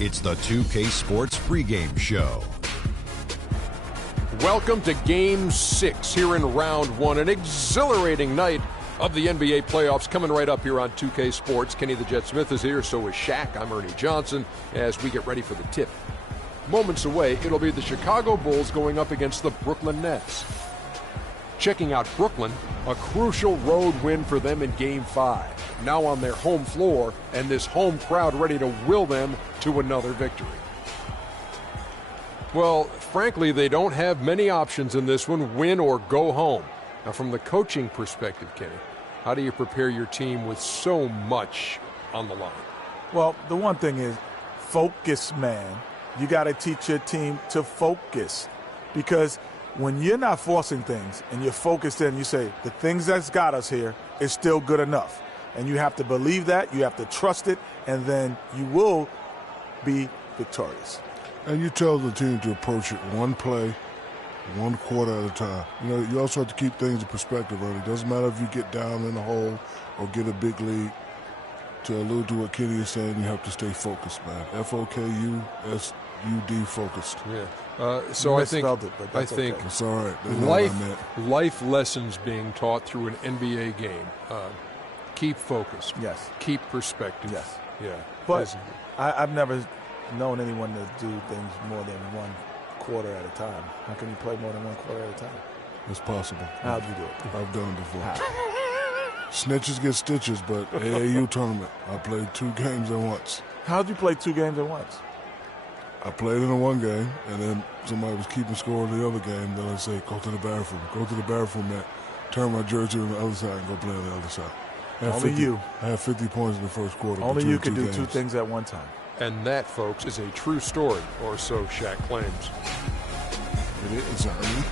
It's the 2K Sports pregame show. Welcome to Game 6 here in Round 1. An exhilarating night of the NBA playoffs coming right up here on 2K Sports. Kenny the Jet Smith is here, so is Shaq. I'm Ernie Johnson as we get ready for the tip. Moments away, it'll be the Chicago Bulls going up against the Brooklyn Nets. Checking out Brooklyn, a crucial road win for them in Game 5. Now on their home floor, and this home crowd ready to will them to another victory. Well, frankly, they don't have many options in this one, win or go home. Now, from the coaching perspective, Kenny, how do you prepare your team with so much on the line? Well, the one thing is focus, man. You got to teach your team to focus, because when you're not forcing things and you're focused in, you say, the things that's got us here is still good enough. And you have to believe that, you have to trust it, and then you will be victorious. And you tell the team to approach it one play, one quarter at a time. You know, you also have to keep things in perspective, Ernie. It doesn't matter if you get down in the hole or get a big lead. To allude to what Kenny is saying, you have to stay focused, man. F-O-K-U-S-U-D, focused. Yeah. So I think okay. It's all right. Life lessons being taught through an NBA game. Keep focused. Yes. Keep perspective. Yes. Yeah. But I've never known anyone to do things more than one quarter at a time. How can you play more than one quarter at a time? It's possible. How'd you do it? I've done it before. How? Snitches get stitches, but AAU tournament, I played 2 games at once. How'd you play 2 games at once? I played in one game, and then somebody was keeping score in the other game. Then I say, go to the bathroom. Go to the bathroom, man. Turn my jersey on the other side and go play on the other side. Only you. I had 50 points in the first quarter. Only you could do 2 things at one time. And that, folks, is a true story, or so Shaq claims. It is, Ernie.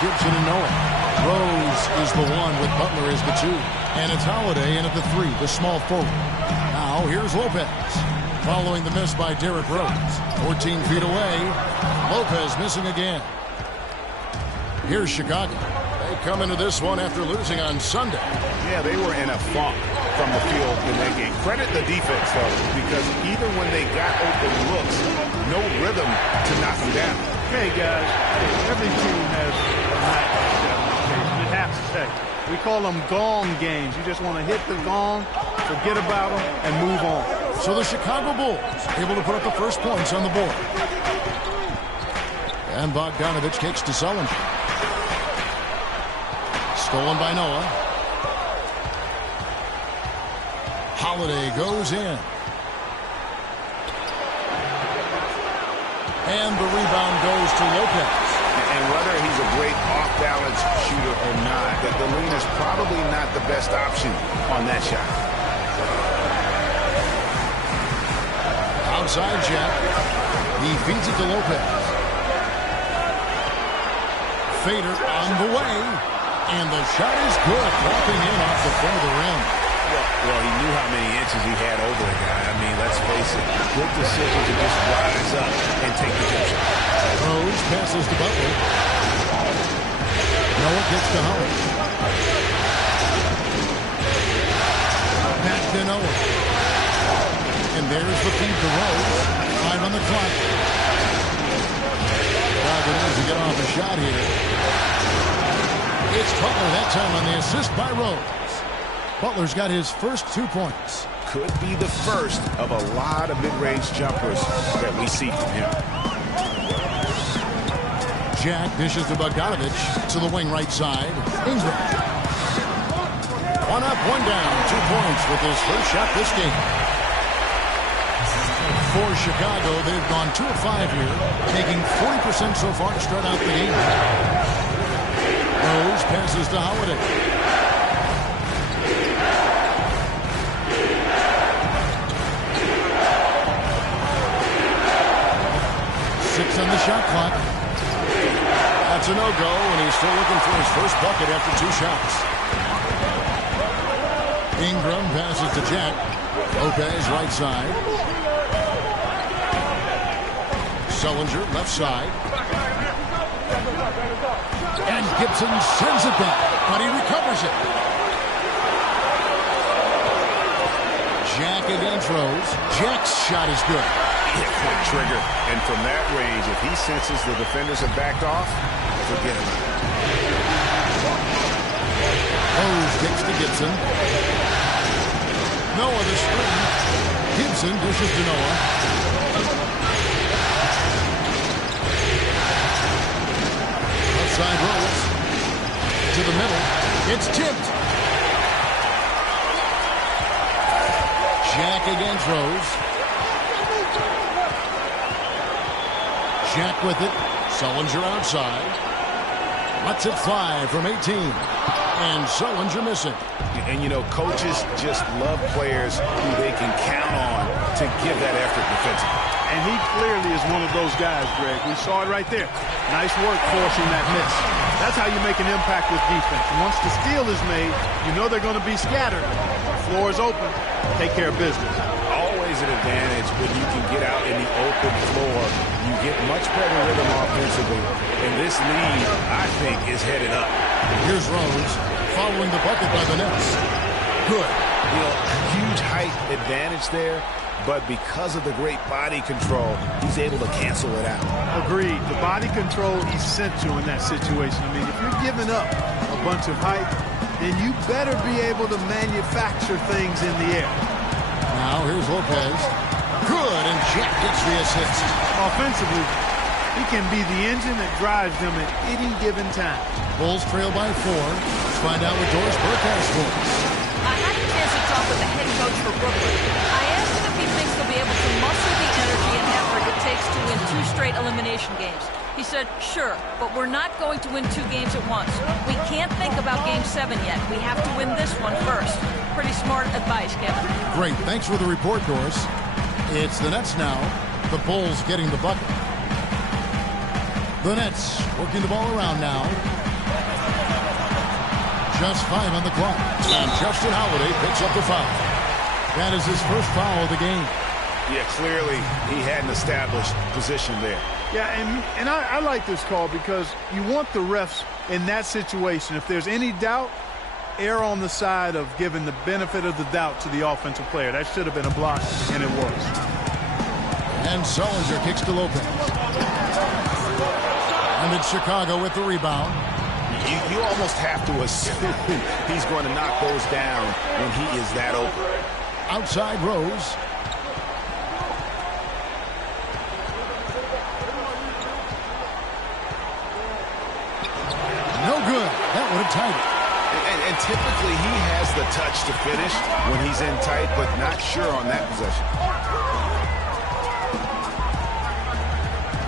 Gibson and Noah. Rose is the 1 with Butler as the 2. And it's Holiday in at the 3, the small forward. Now here's Lopez. Following the miss by Derrick Rose. 14 feet away. Lopez missing again. Here's Chicago. They come into this one after losing on Sunday. Yeah, they were in a funk from the field in that game. Credit the defense, though, because even when they got open looks, no rhythm to knock them down. Hey, guys, every team has a night like that on occasion. It has to say. We call them gong games. You just want to hit the gong, forget about them, and move on. So the Chicago Bulls able to put up the first points on the board. And Bogdanovich kicks to Sullinger. Stolen by Noah. Holiday goes in. And the rebound goes to Lopez. And whether he's a great off-balance shooter or not, the lean is probably not the best option on that shot. Outside Jack. He feeds it to Lopez. Fader on the way. And the shot is good. Dropping in off the front of the rim. Well, he knew how many inches he had over the guy. I mean, let's face it. Good decision to just rise up and take the jump shot. Rose passes to Butler. Noah gets to Howard. Back to Noah. And there's the feed to Rose. 5 on the clock. Chicago needs to get off a shot here. It's Butler that time on the assist by Rose. Butler's got his first 2 points. Could be the first of a lot of mid-range jumpers that we see from him. Jack dishes to Bogdanovich to the wing right side. Ingram. 1 up, 1 down. 2 points with his first shot this game. For Chicago, they've gone 2 of 5 here, taking 40% so far to start out the game. Rose passes to Holiday. Six on the shot clock. That's a no-go, and he's still looking for his first bucket after 2 shots. Ingram passes to Jack. Lopez right side. Sullinger left side. And Gibson sends it back, but he recovers it. Jack against Rose. Jack's shot is good. Quick trigger. And from that range, if he senses the defenders have backed off, forget it. Rose kicks to Gibson. Noah the screen. Gibson dishes to Noah. Outside Rose. To the middle. It's tipped. Jack against Rose. Jack with it. Sullinger outside. Lets it fly from 18. And Sullinger missing. And, you know, coaches just love players who they can count on to give that effort defensively. And he clearly is one of those guys, Greg. We saw it right there. Nice work forcing that miss. That's how you make an impact with defense. Once the steal is made, you know they're going to be scattered. The floor is open. Take care of business. Always an advantage when you can get out in the open floor. You get much better rhythm offensively. And this lead, I think, is headed up. Here's Rose following the bucket by the Nets. Good. You know, huge height advantage there. But because of the great body control, he's able to cancel it out. Agreed. The body control essential in that situation. I mean, if you're giving up a bunch of height, then you better be able to manufacture things in the air. Now here's Lopez. Good, and Jack gets the assist. Offensively, he can be the engine that drives them at any given time. Bulls trail by 4. Let's find out what Doris Burke has for us. I had a chance to talk with the head coach for Brooklyn. I asked him if he thinks they'll be able to muster the energy and effort it takes to win 2 straight elimination games. He said, sure, but we're not going to win 2 games at once. We can't think about Game 7 yet. We have to win this one first. Pretty smart advice, Kevin. Great. Thanks for the report, Doris. It's the Nets now. The Bulls getting the bucket. The Nets working the ball around now. Just 5 on the clock. And Justin Holiday picks up the foul. That is his first foul of the game. Yeah, clearly he hadn't established position there. Yeah, and I like this call because you want the refs in that situation. If there's any doubt, err on the side of giving the benefit of the doubt to the offensive player. That should have been a block, and it was. And Sullinger kicks to Lopez. And it's Chicago with the rebound. You almost have to assume he's going to knock those down when he is that open. Outside Rose. No good. That would have tied it. typically he has the touch to finish when he's in tight, but not sure on that possession.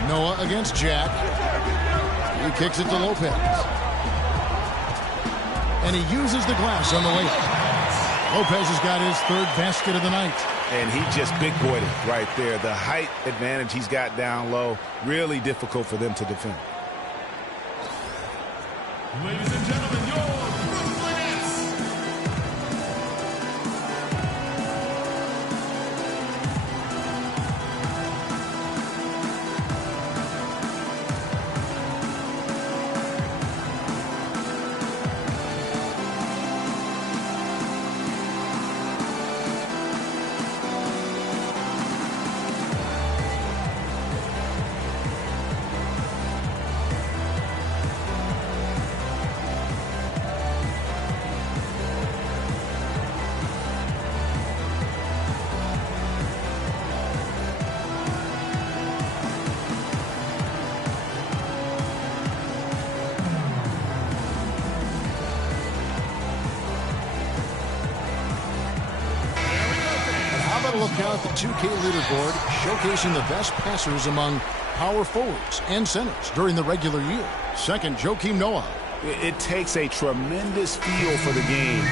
Noah against Jack. He kicks it to Lopez. And he uses the glass on the layup. Lopez has got his third basket of the night. And he just big-boyed it right there. The height advantage he's got down low, really difficult for them to defend. Ladies and gentlemen, your Brooklyn Nets. Look out the 2K leaderboard showcasing the best passers among power forwards and centers during the regular year. Second, Joakim Noah. It takes a tremendous feel for the game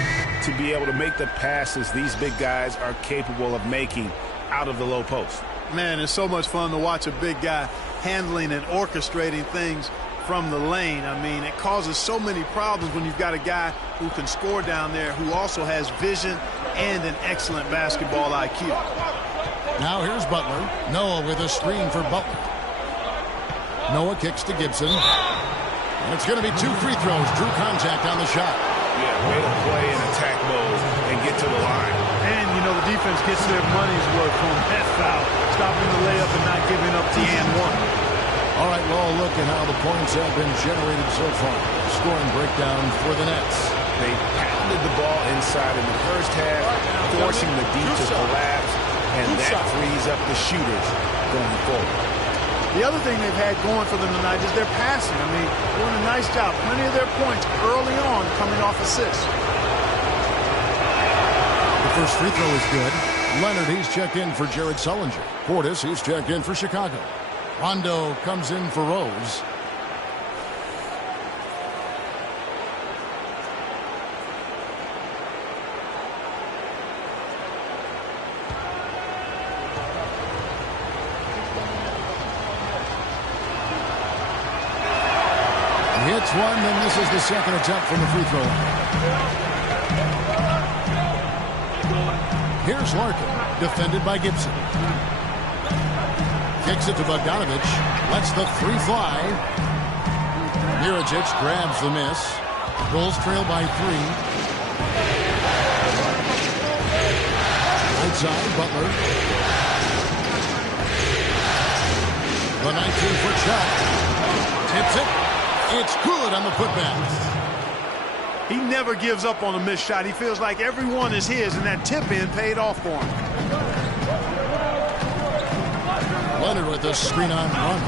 to be able to make the passes these big guys are capable of making out of the low post. Man, it's so much fun to watch a big guy handling and orchestrating things from the lane. I mean, it causes so many problems when you've got a guy who can score down there, who also has vision and an excellent basketball IQ. Now here's Butler. Noah with a screen for Butler. Noah kicks to Gibson. And it's going to be 2 free throws. Drew contact on the shot. Yeah, way to play in attack mode and get to the line. And, you know, the defense gets their money's worth from that foul, stopping the layup and not giving up the and one. All right, well, look at how the points have been generated so far. Scoring breakdown for the Nets. They patented the ball inside in the first half, forcing the D to collapse, and that frees up the shooters going forward. The other thing they've had going for them tonight is their passing. I mean, doing a nice job. Plenty of their points early on coming off assists. The first free throw is good. Leonard, he's checked in for Jared Sullinger. Portis, he's checked in for Chicago. Rondo comes in for Rose. He hits one, then this is the second attempt from the free throw line. Here's Larkin, defended by Gibson. Kicks it to Bogdanovich. Lets the 3 fly. Mirajic grabs the miss. Bulls trail by 3. Right side, Butler. The 19-foot shot. Tips it. It's good on the putback. He never gives up on a missed shot. He feels like everyone is his, and that tip-in paid off for him. Leonard with the screen on run.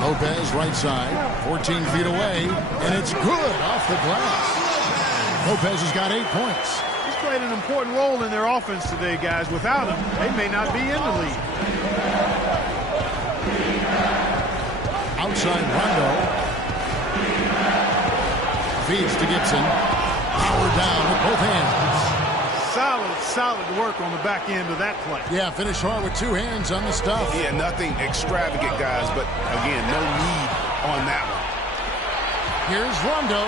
Lopez right side, 14 feet away, and it's good off the glass. Lopez has got 8 points. He's played an important role in their offense today, guys. Without him, they may not be in the league. Outside Rondo. Feeds to Gibson. Power down with both hands. Solid work on the back end of that play. Yeah, finish hard with 2 hands on the stuff. Yeah, nothing extravagant, guys, but again, no need on that one. Here's Rondo.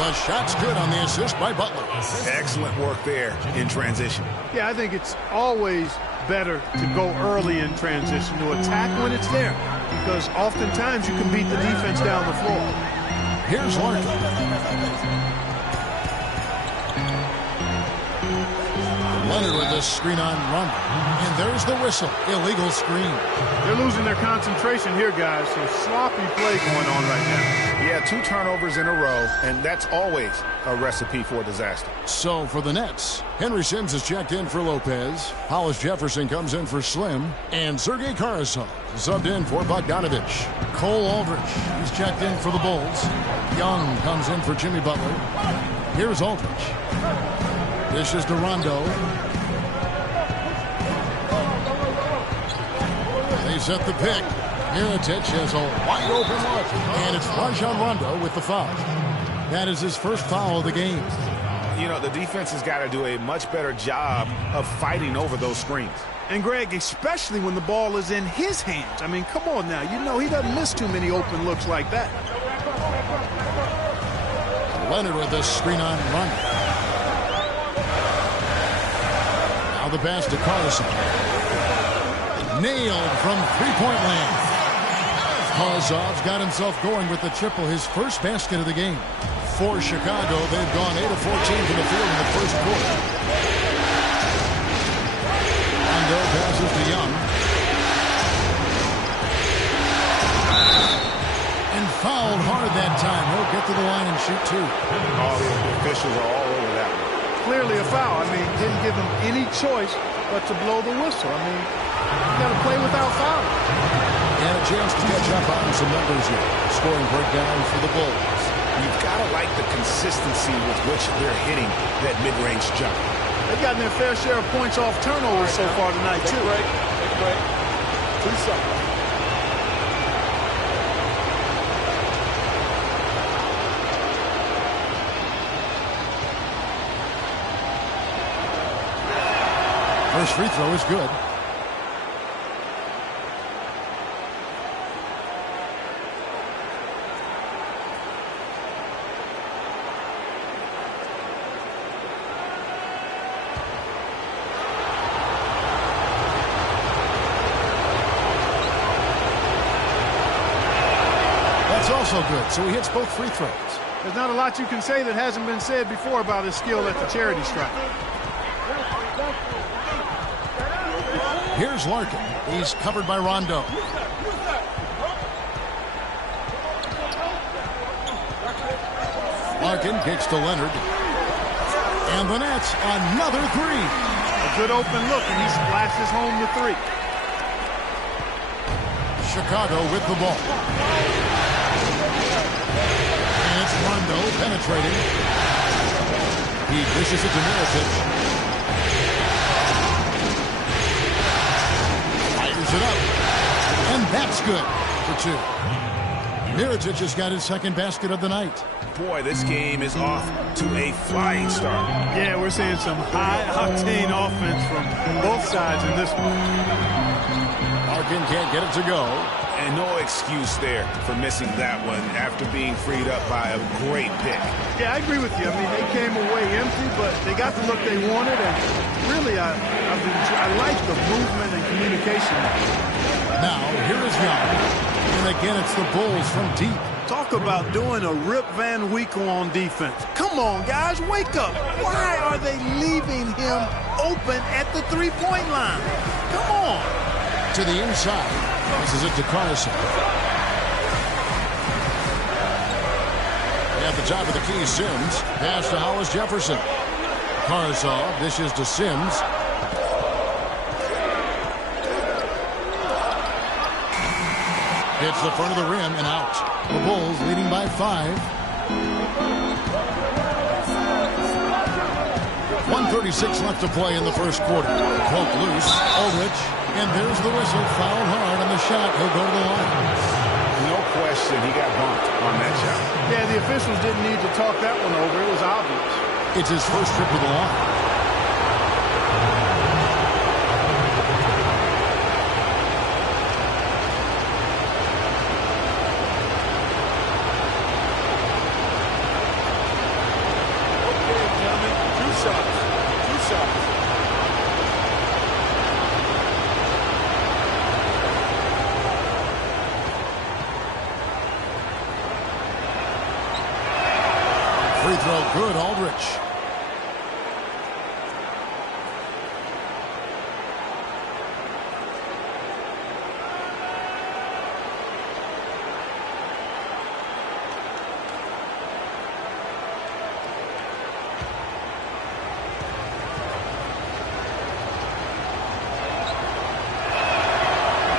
The shot's good on the assist by Butler. Excellent work there in transition. Yeah, I think it's always better to go early in transition, to attack when it's there, because oftentimes you can beat the defense down the floor. Here's Larkin. Leonard with the screen on Rondo. And there's the whistle. Illegal screen. They're losing their concentration here, guys. Some sloppy play going on right now. Yeah, 2 turnovers in a row, and that's always a recipe for disaster. So for the Nets, Henry Sims is checked in for Lopez. Hollis Jefferson comes in for Slim. And Sergei Karasov subbed in for Bogdanovich. Cole Aldrich, he's checked in for the Bulls. Young comes in for Jimmy Butler. Here's Aldridge. This is to Rondo. They set the pick. Mirotic has a wide open look. And it's Rajon Rondo with the foul. That is his first foul of the game. You know, the defense has got to do a much better job of fighting over those screens. And, Greg, especially when the ball is in his hands. I mean, come on now. You know he doesn't miss too many open looks like that. Leonard with the screen on Rondo. Now the pass to Carlson. Nailed from three-point land. Karazov's got himself going with the triple, his first basket of the game. For Chicago, they've gone 8 of 14 from the field in the first quarter. Rondo passes to Young. And fouled hard that time. He'll get to the line and shoot two. All the officials are all over that one. Clearly a foul. I mean, didn't give him any choice but to blow the whistle. I mean, you got to play without fouling. And a chance to catch up on some numbers here. Scoring breakdown for the Bulls. You've got to like the consistency with which they're hitting that mid-range jump. They've gotten their fair share of points off turnovers so far tonight, too. Take a break. 2 seconds. First free throw is good. That's also good. So he hits both free throws. There's not a lot you can say that hasn't been said before about his skill at the charity stripe. Here's Larkin. He's covered by Rondo. Larkin kicks to Leonard. And the Nets, another three. A good open look, and he splashes home the three. Chicago with the ball. And it's Rondo penetrating. He dishes it to Mirotic. It up. And that's good for two. Mirotic has got his second basket of the night. Boy, this game is off to a flying start. Yeah, we're seeing some high-octane offense from both sides in this one. Larkin can't get it to go. And no excuse there for missing that one after being freed up by a great pick. Yeah, I agree with you. I mean, they came away empty, but they got the look they wanted, and really, I like the movement and communication. Now, here is Young. And again, it's the Bulls from deep. Talk about doing a Rip Van Winkle on defense. Come on, guys, wake up. Why are they leaving him open at the three-point line? Come on. To the inside. This is it to Carlson. At the top of the key, Sims. Pass to Hollis Jefferson. Karazov dishes to Sims. Hits the front of the rim and out. The Bulls leading by 5. 1:36 left to play in the first quarter. Poke loose. Aldridge. And there's the whistle. Fouled hard on the shot. He'll go to the line. No question he got bumped on that shot. Yeah, the officials didn't need to talk that one over. It was obvious. It's his first trip to the line. Free throw good, Aldridge.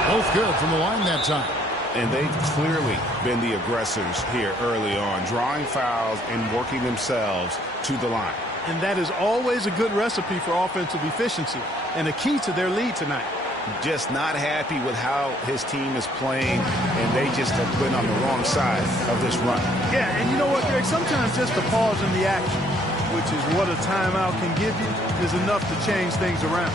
Both good from the line that time. And they've clearly been the aggressors here early on, drawing fouls and working themselves to the line. And that is always a good recipe for offensive efficiency and a key to their lead tonight. Just not happy with how his team is playing, and they just have been on the wrong side of this run. Yeah, and you know what, Greg? Sometimes just a pause in the action, which is what a timeout can give you, is enough to change things around.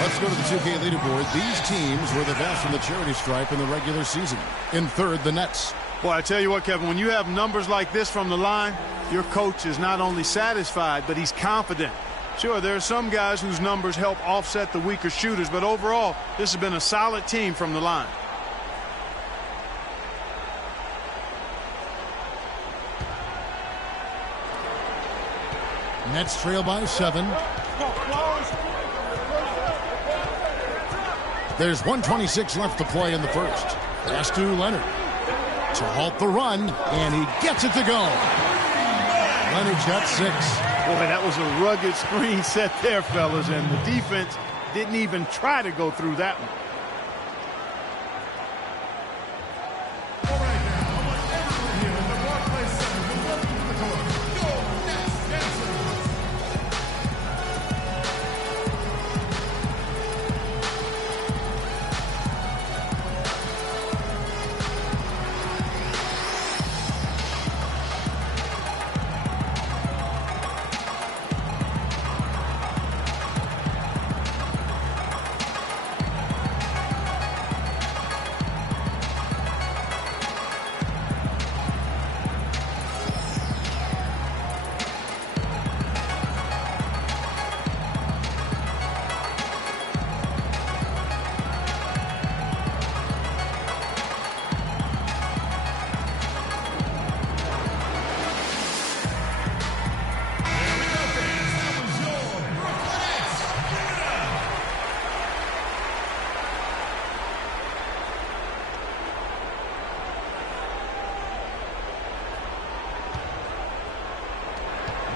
Let's go to the 2K leaderboard. These teams were the best in the charity stripe in the regular season. In third, the Nets. Boy, I tell you what, Kevin, when you have numbers like this from the line, your coach is not only satisfied, but he's confident. Sure, there are some guys whose numbers help offset the weaker shooters, but overall, this has been a solid team from the line. Nets trail by 7. There's 1:26 left to play in the first. Pass to Leonard to halt the run, and he gets it to go. Leonard's got 6. Boy, that was a rugged screen set there, fellas, and the defense didn't even try to go through that one. All right, now, I want everyone here in the Barclays Center to welcome to the court. Go Nets dancers!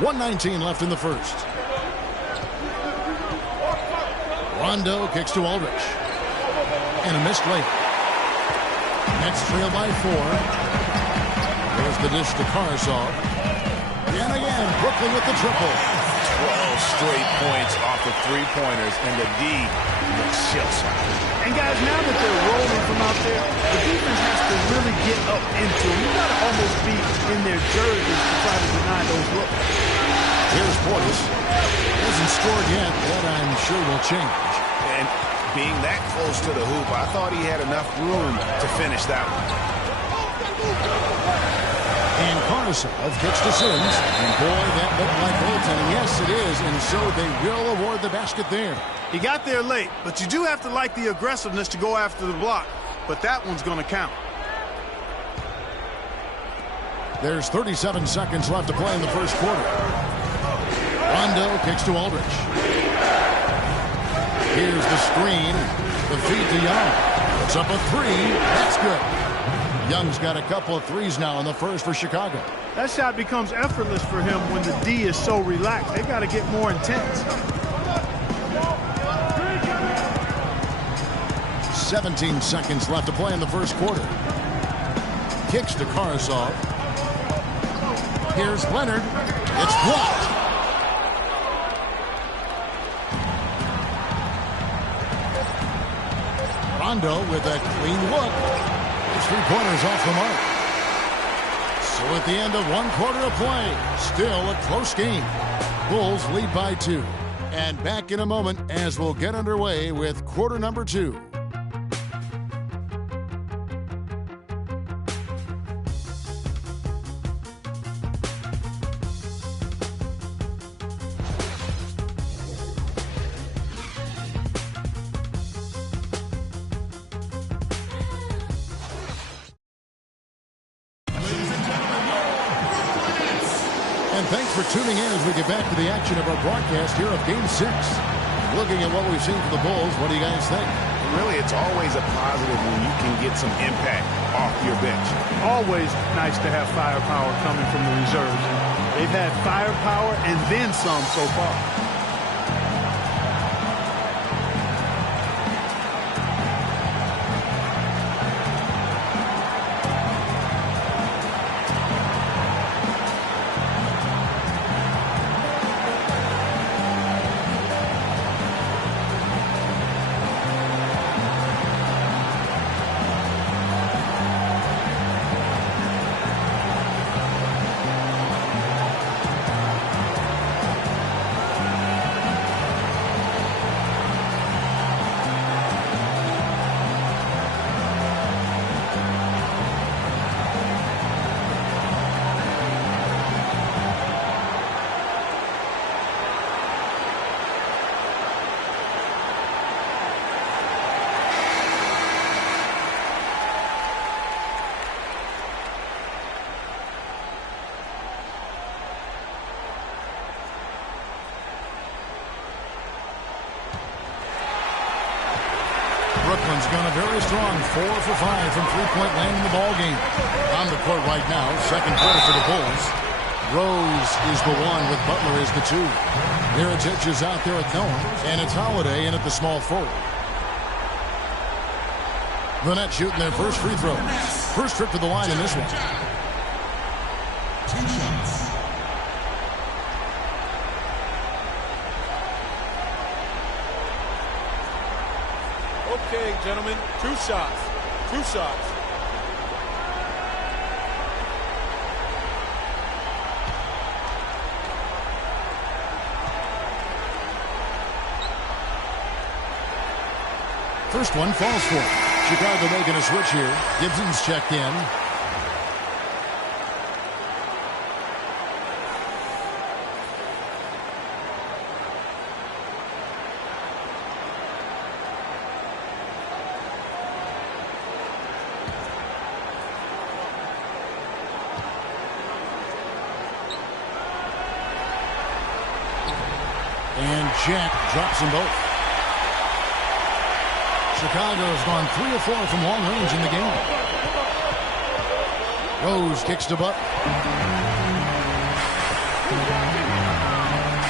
.119 left in the first. Rondo kicks to Aldridge. And a missed layup. Nets trail by 4. There's the dish to Carsall. And again, Brooklyn with the triple. 12 straight points off of three-pointers, and the D looks shell-shocked. And guys, now that they're rolling from out there, the defense has to really get up into them. You got to almost be in their jerseys to try to deny those looks. Here's Portis. Hasn't scored yet. That I'm sure will change. And being that close to the hoop, I thought he had enough room to finish that one. And Carsall kicks to Sims. And boy, that looked like goaltending. Yes, it is. And so they will award the basket there. He got there late, but you do have to like the aggressiveness to go after the block. But that one's going to count. There's 37 seconds left to play in the first quarter. Rondo kicks to Aldridge. Here's the screen. The feed to Young. Puts up a 3. That's good. Young's got a couple of threes now in the first for Chicago. That shot becomes effortless for him when the D is so relaxed. They got to get more intense. 17 seconds left to play in the first quarter. Kicks to Carsall. Here's Leonard. It's blocked. Rondo with a clean look. His three-pointers off the mark. So at the end of one quarter of play, still a close game. Bulls lead by 2. And back in a moment as we'll get underway with quarter number 2. thanks for tuning in as we get back to the action of our broadcast here of Game 6. Looking at what we've seen for the Bulls, what do you guys think? Really, it's always a positive when you can get some impact off your bench. Always nice to have firepower coming from the reserves. And they've had firepower and then some so far. Brooklyn's gone a very strong 4 for 5 from three-point land in the ball game. On the court right now, second quarter for the Bulls. Rose is the one with Butler is the 2. Mirotic is out there at Noah, and it's Holiday in at the small forward. The Nets shooting their first free throws. First trip to the line in this one. 2 shots. Okay, gentlemen, 2 shots. 2 shots. First one falls for him. Chicago making a switch here. Gibson's checked in. And Jack drops them both. Chicago has gone 3 of 4 from long range in the game. Rose kicks to Butler.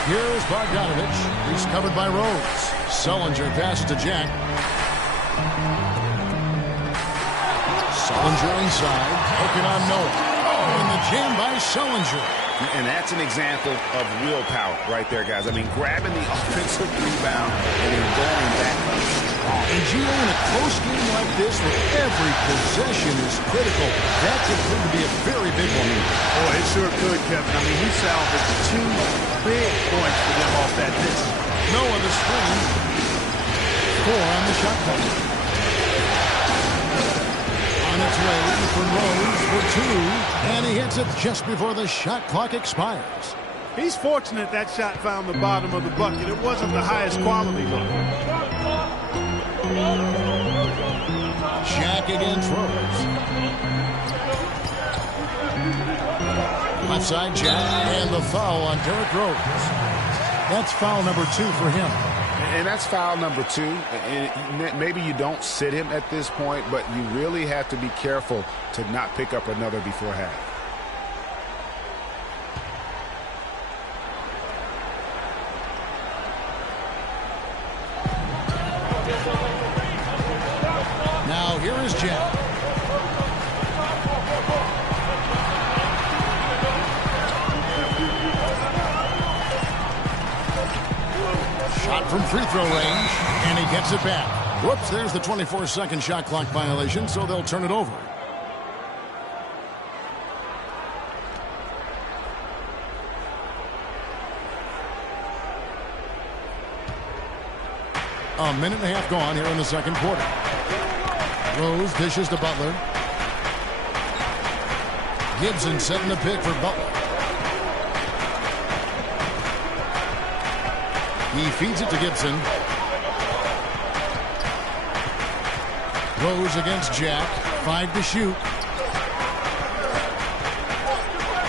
Here's Bogdanovich. He's covered by Rose. Sullinger passes to Jack. Sullinger inside. Hooking on Noah. Oh, and the jam by Sullinger. And that's an example of willpower right there, guys. I mean, grabbing the offensive rebound and then going back strong. And Gio, in a close game like this, where every possession is critical, that could prove to be a very big one. Oh, it sure could, Kevin. I mean, he salvaged 2 big points for them off that miss. Noah the screen. 4 on the shot clock. On its way from Rose for 2, and he hits it just before the shot clock expires. He's fortunate that shot found the bottom of the bucket. It wasn't the highest quality look. Shaq against Rose. Left side Jack, and the foul on Derrick Rose. That's foul number 2 for him. And that's foul number 2. And maybe you don't sit him at this point, but you really have to be careful to not pick up another before half. Now here is Jack. Shot from free throw range, and he gets it back. Whoops, there's the 24-second shot clock violation, so they'll turn it over. A minute and a half gone here in the second quarter. Rose dishes to Butler. Gibson setting the pick for Butler. He feeds it to Gibson. Rose against Jack. 5 to shoot.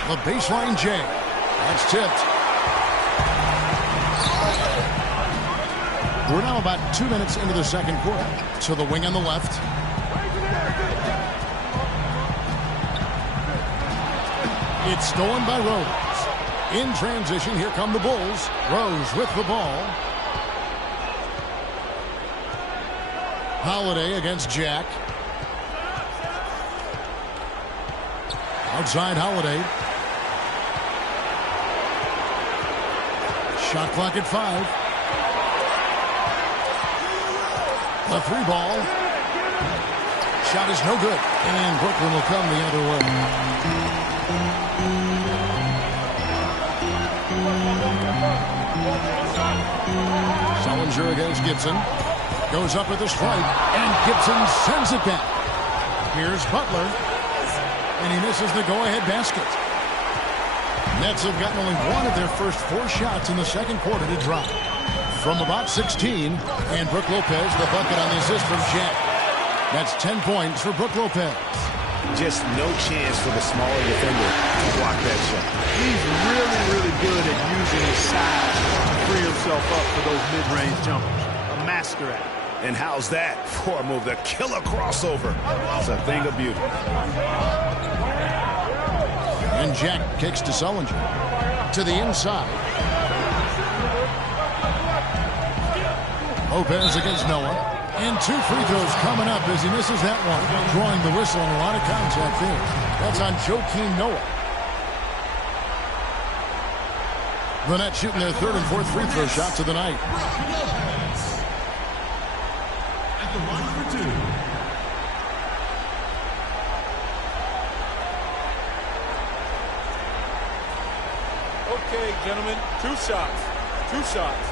The baseline J. That's tipped. We're now about 2 minutes into the second quarter. To the wing on the left. It's stolen by Rose. In transition, here come the Bulls. Rose with the ball. Holiday against Jack. Outside Holiday. Shot clock at 5. The 3 ball. Shot is no good. And Brooklyn will come the other way. Sullinger against Gibson. Goes up with a strike. And Gibson sends it back. Here's Butler. And he misses the go-ahead basket. Nets have gotten only one of their first 4 shots in the second quarter to drop. From about 16, and Brook Lopez, the bucket on the assist from Jack. That's 10 points for Brook Lopez. Just no chance for the smaller defender to block that shot. He's really, really good at using his size to free himself up for those mid-range jumpers. A master at it. And how's that for a move? The killer crossover. It's a thing of beauty. And Jack kicks to Sullinger. To the inside. Lopez against Noah. And 2 free throws coming up as he misses that one. Drawing the whistle and a lot of contact there. That's on Joakim Noah. The Nets shooting their 3rd and 4th free throw shots of the night. At the line for 2. Okay, gentlemen, 2 shots. 2 shots.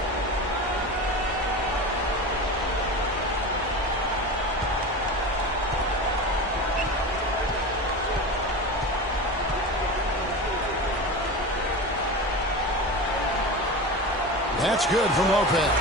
That's good from Lopez.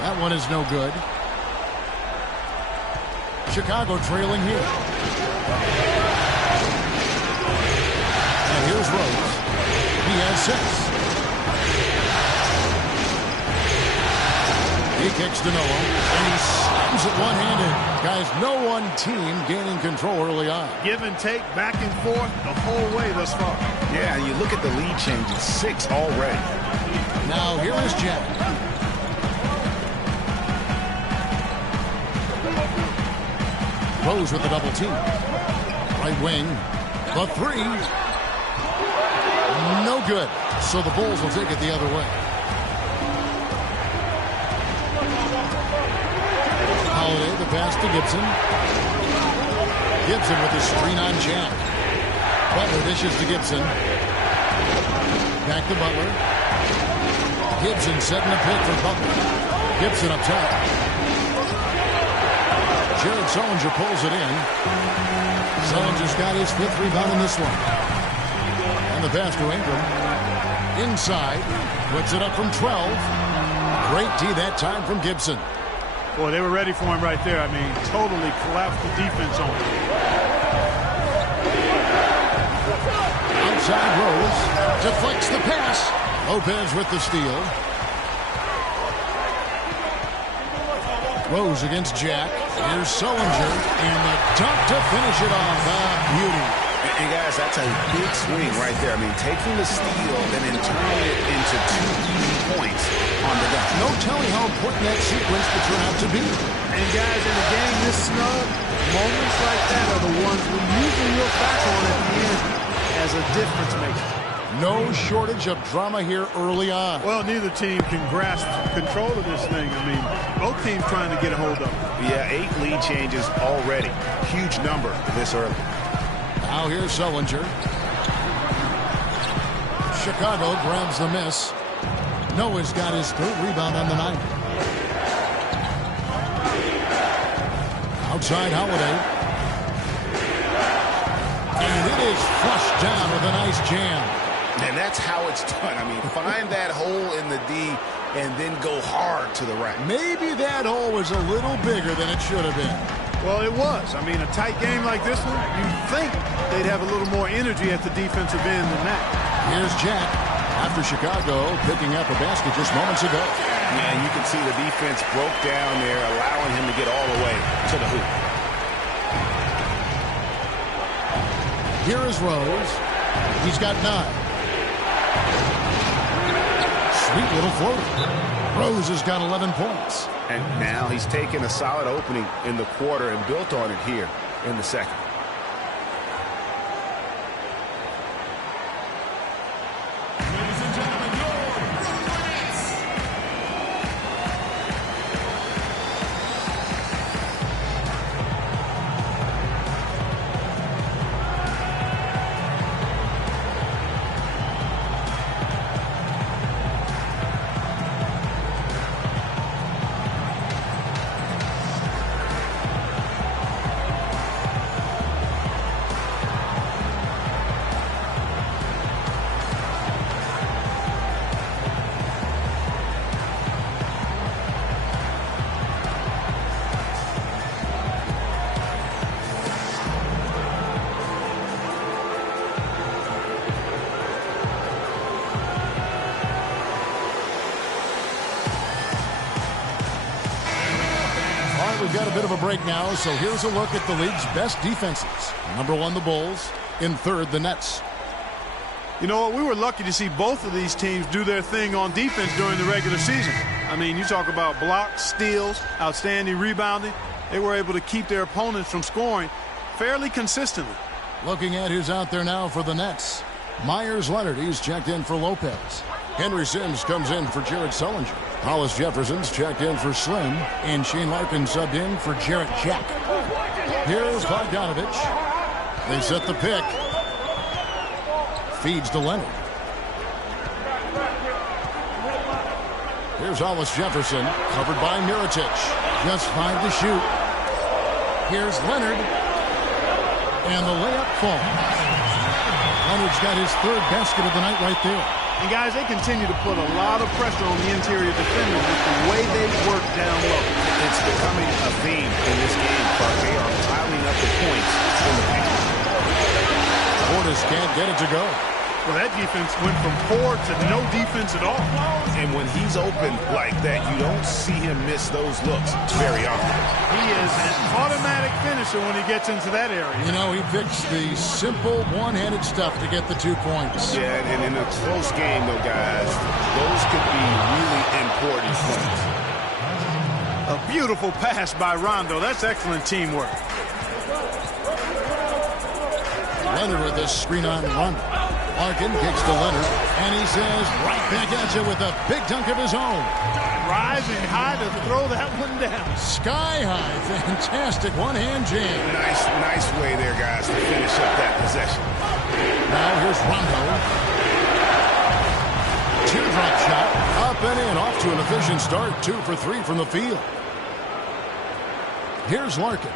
That one is no good. Chicago trailing here. And here's Rose. He has 6. He kicks to Noah, and he slams it one-handed. Guys, no one team gaining control early on. Give and take, back and forth, the whole way thus far. Yeah, you look at the lead changes. 6 already. Now here is Jack. Rose with the double team. Right wing. The 3. No good. So the Bulls will take it the other way. Holiday, the pass to Gibson. Gibson with the screen on Jack. Butler dishes to Gibson. Back to Butler. Gibson setting a pick for Butler. Gibson up top. Jared Sullinger pulls it in. Sullinger's got his 5th rebound in this one. And the pass to Ingram. Inside. Puts it up from 12. Great D that time from Gibson. Boy, they were ready for him right there. I mean, totally collapsed the defense on him. Outside Rose. Deflects the pass. Lopez with the steal. Rose against Jack. Here's Sullinger. And the dunk to finish it off. Beauty. And guys, that's a big swing right there. I mean, taking the steal and then turning it into 2 easy points on the dunk. No telling how important that sequence could turn out to be. And guys, in a game this snug, moments like that are the ones we usually look back on at the end as a difference maker. No shortage of drama here early on. Well, neither team can grasp control of this thing. I mean, both teams trying to get a hold of it. Yeah, 8 lead changes already. Huge number this early. Now here's Sullinger. Chicago grabs the miss. Noah's got his 3rd rebound on the night. outside Holiday. And it is flushed down with a nice jam. And that's how it's done. I mean, find that hole in the D and then go hard to the rack. Maybe that hole was a little bigger than it should have been. Well, it was. I mean, a tight game like this one, you'd think they'd have a little more energy at the defensive end than that. Here's Jack after Chicago picking up a basket just moments ago. Yeah, you can see the defense broke down there, allowing him to get all the way to the hoop. Here is Rose. He's got 9. Sweet little floater. Rose has got 11 points. And now he's taken a solid opening in the quarter and built on it here in the second. Ladies and gentlemen, your Brooklyn Nets. We've got a bit of a break now, so here's a look at the league's best defenses. Number 1, the Bulls. In third, the Nets. You know what? We were lucky to see both of these teams do their thing on defense during the regular season. I mean, you talk about blocks, steals, outstanding rebounding. They were able to keep their opponents from scoring fairly consistently. Looking at who's out there now for the Nets. Myers Leonard, he's checked in for Lopez. Henry Sims comes in for Jared Sullinger. Hollis Jefferson's checked in for Slim. And Shane Larkin subbed in for Jarrett Jack. Here's Bogdanovich. They set the pick. Feeds to Leonard. Here's Hollis Jefferson, covered by Mirotic. Just 5 to shoot. Here's Leonard. And the layup falls. Leonard's got his 3rd basket of the night right there. And, guys, they continue to put a lot of pressure on the interior defenders with the way they work down low. It's becoming a theme in this game, but they are piling up the points in the paint. Portis can't get it to go. Well, that defense went from poor to no defense at all. And when he's open like that, you don't see him miss those looks very often. He is an automatic finisher when he gets into that area. You know, he picks the simple one-handed stuff to get the 2 points. Yeah, and in a close game, though, guys, those could be really important points. A beautiful pass by Rondo. That's excellent teamwork. Leonard with this screen on Rondo. Larkin kicks to Leonard, and he says right back at you with a big dunk of his own. Rising high to throw that one down. Sky high, fantastic one-hand jam. Nice way there, guys, to finish up that possession. Now here's Rondo. Teardrop shot, up and in, off to an efficient start. 2 for 3 from the field. Here's Larkin.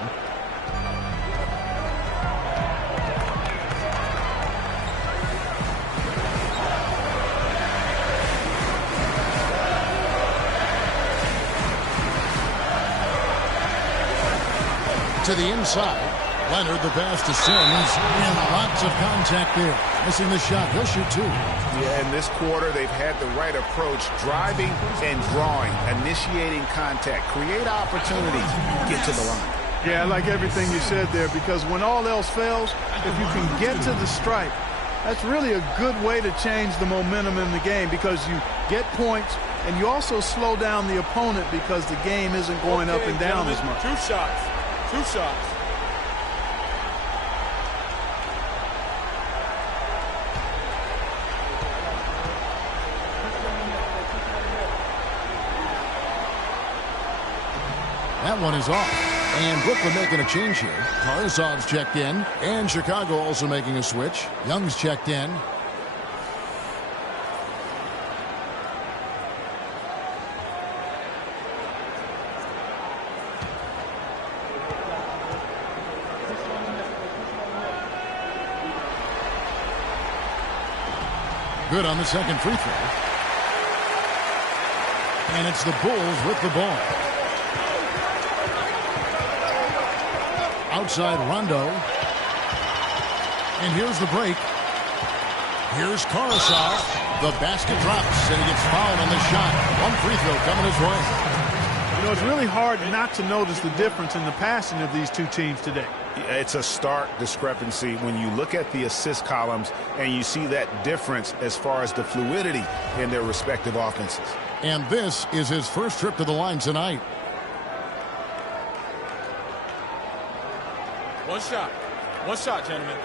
To the inside. Leonard, the pass to Sims, and lots of contact there. Missing the shot. He'll shoot 2. Yeah, in this quarter, they've had the right approach, driving and drawing, initiating contact, create opportunities, get to the line. Yeah, I like everything you said there, because when all else fails, if you can get to the stripe, that's really a good way to change the momentum in the game, because you get points and you also slow down the opponent because the game isn't going up and down as much. 2 shots. 2 shots. That one is off. And Brooklyn making a change here. Karsov's checked in. And Chicago also making a switch. Young's checked in. good on the second free throw. And it's the Bulls with the ball. Outside Rondo. And here's the break. Here's Carousel. The basket drops, and he gets fouled on the shot. One free throw coming his way. You know, it's really hard not to notice the difference in the passing of these two teams today. It's a stark discrepancy when you look at the assist columns and you see that difference as far as the fluidity in their respective offenses. And this is his first trip to the line tonight. One shot. One shot, gentlemen.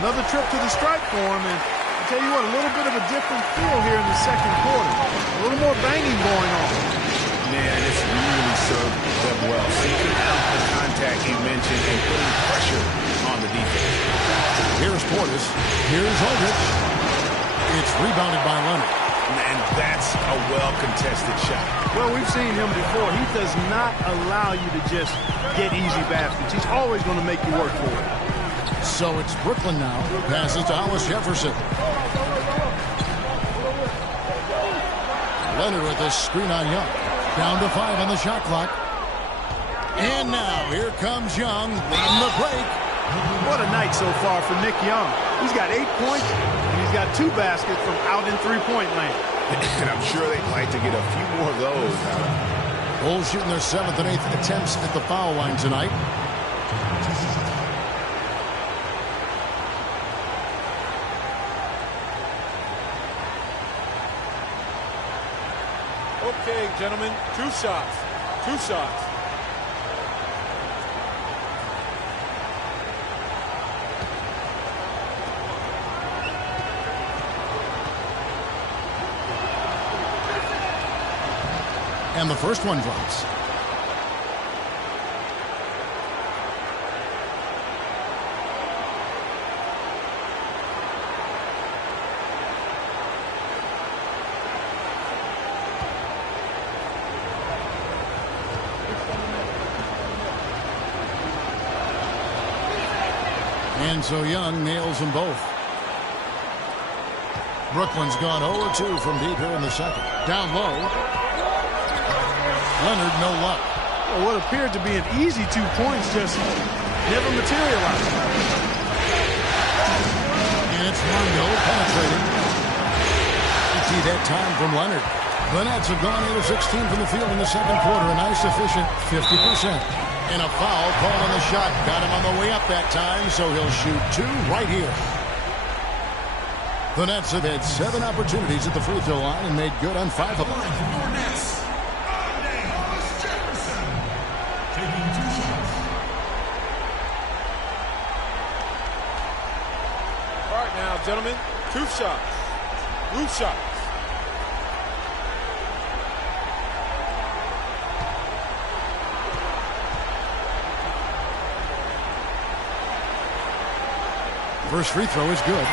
Another trip to the stripe for him, and I tell you what, a little bit of a different feel here in the second quarter. A little more banging going on. Man, it's really served them well. Seeking out the contact you mentioned and putting pressure on the defense. Here's Portis. Here's Aldridge. It's rebounded by Leonard. And that's a well-contested shot. Well, we've seen him before. He does not allow you to just get easy baskets. He's always going to make you work for it. So it's Brooklyn now. Passes to Hollis Jefferson. Leonard with a screen on Young. Down to 5 on the shot clock. And now here comes Young leading the break. What a night so far for Nick Young. He's got 8 points, and he's got 2 baskets from out in three-point land. And I'm sure they'd like to get a few more of those. Bulls shooting their 7th and 8th attempts at the foul line tonight. Okay, gentlemen, 2 shots. 2 shots. And the first one drops. And so Young nails them both. Brooklyn's gone 0-2 from deep here in the second. Down low. Leonard, no luck. Well, what appeared to be an easy 2 points just never materialized. And it's Rondo penetrating. See that time from Leonard. The Nets have gone 8 of 16 from the field in the second quarter. A nice efficient 50%. And a foul called on the shot. Got him on the way up that time, so he'll shoot 2 right here. The Nets have had 7 opportunities at the free throw line and made good on 5 of them. All right now, gentlemen, 2 shots. Loose shots. First free throw is good.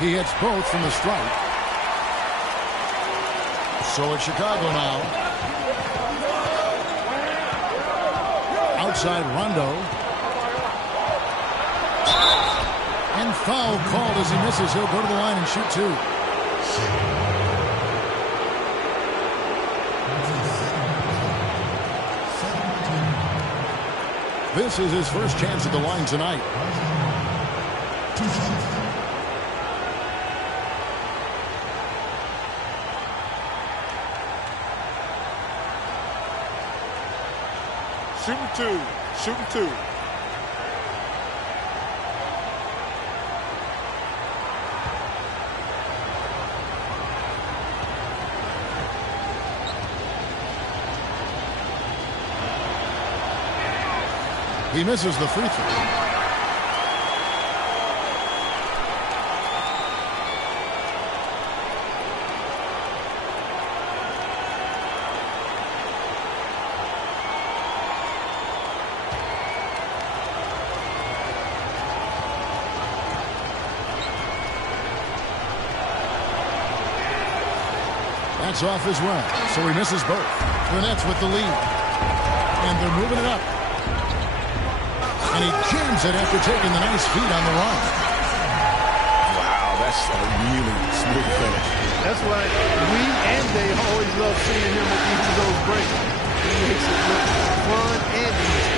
He hits both from the stripe. So it's Chicago now. Outside Rondo. And foul called as he misses. He'll go to the line and shoot 2. This is his first chance at the line tonight. Shooting 2. Shooting 2. He misses the free throw. That's off as well, so he misses both. The Nets with the lead. And they're moving it up. And he jams it after taking the nice feed on the run. Wow, that's a really smooth finish. That's why we and they always love seeing him with each of those breaks. He makes it look fun and easy.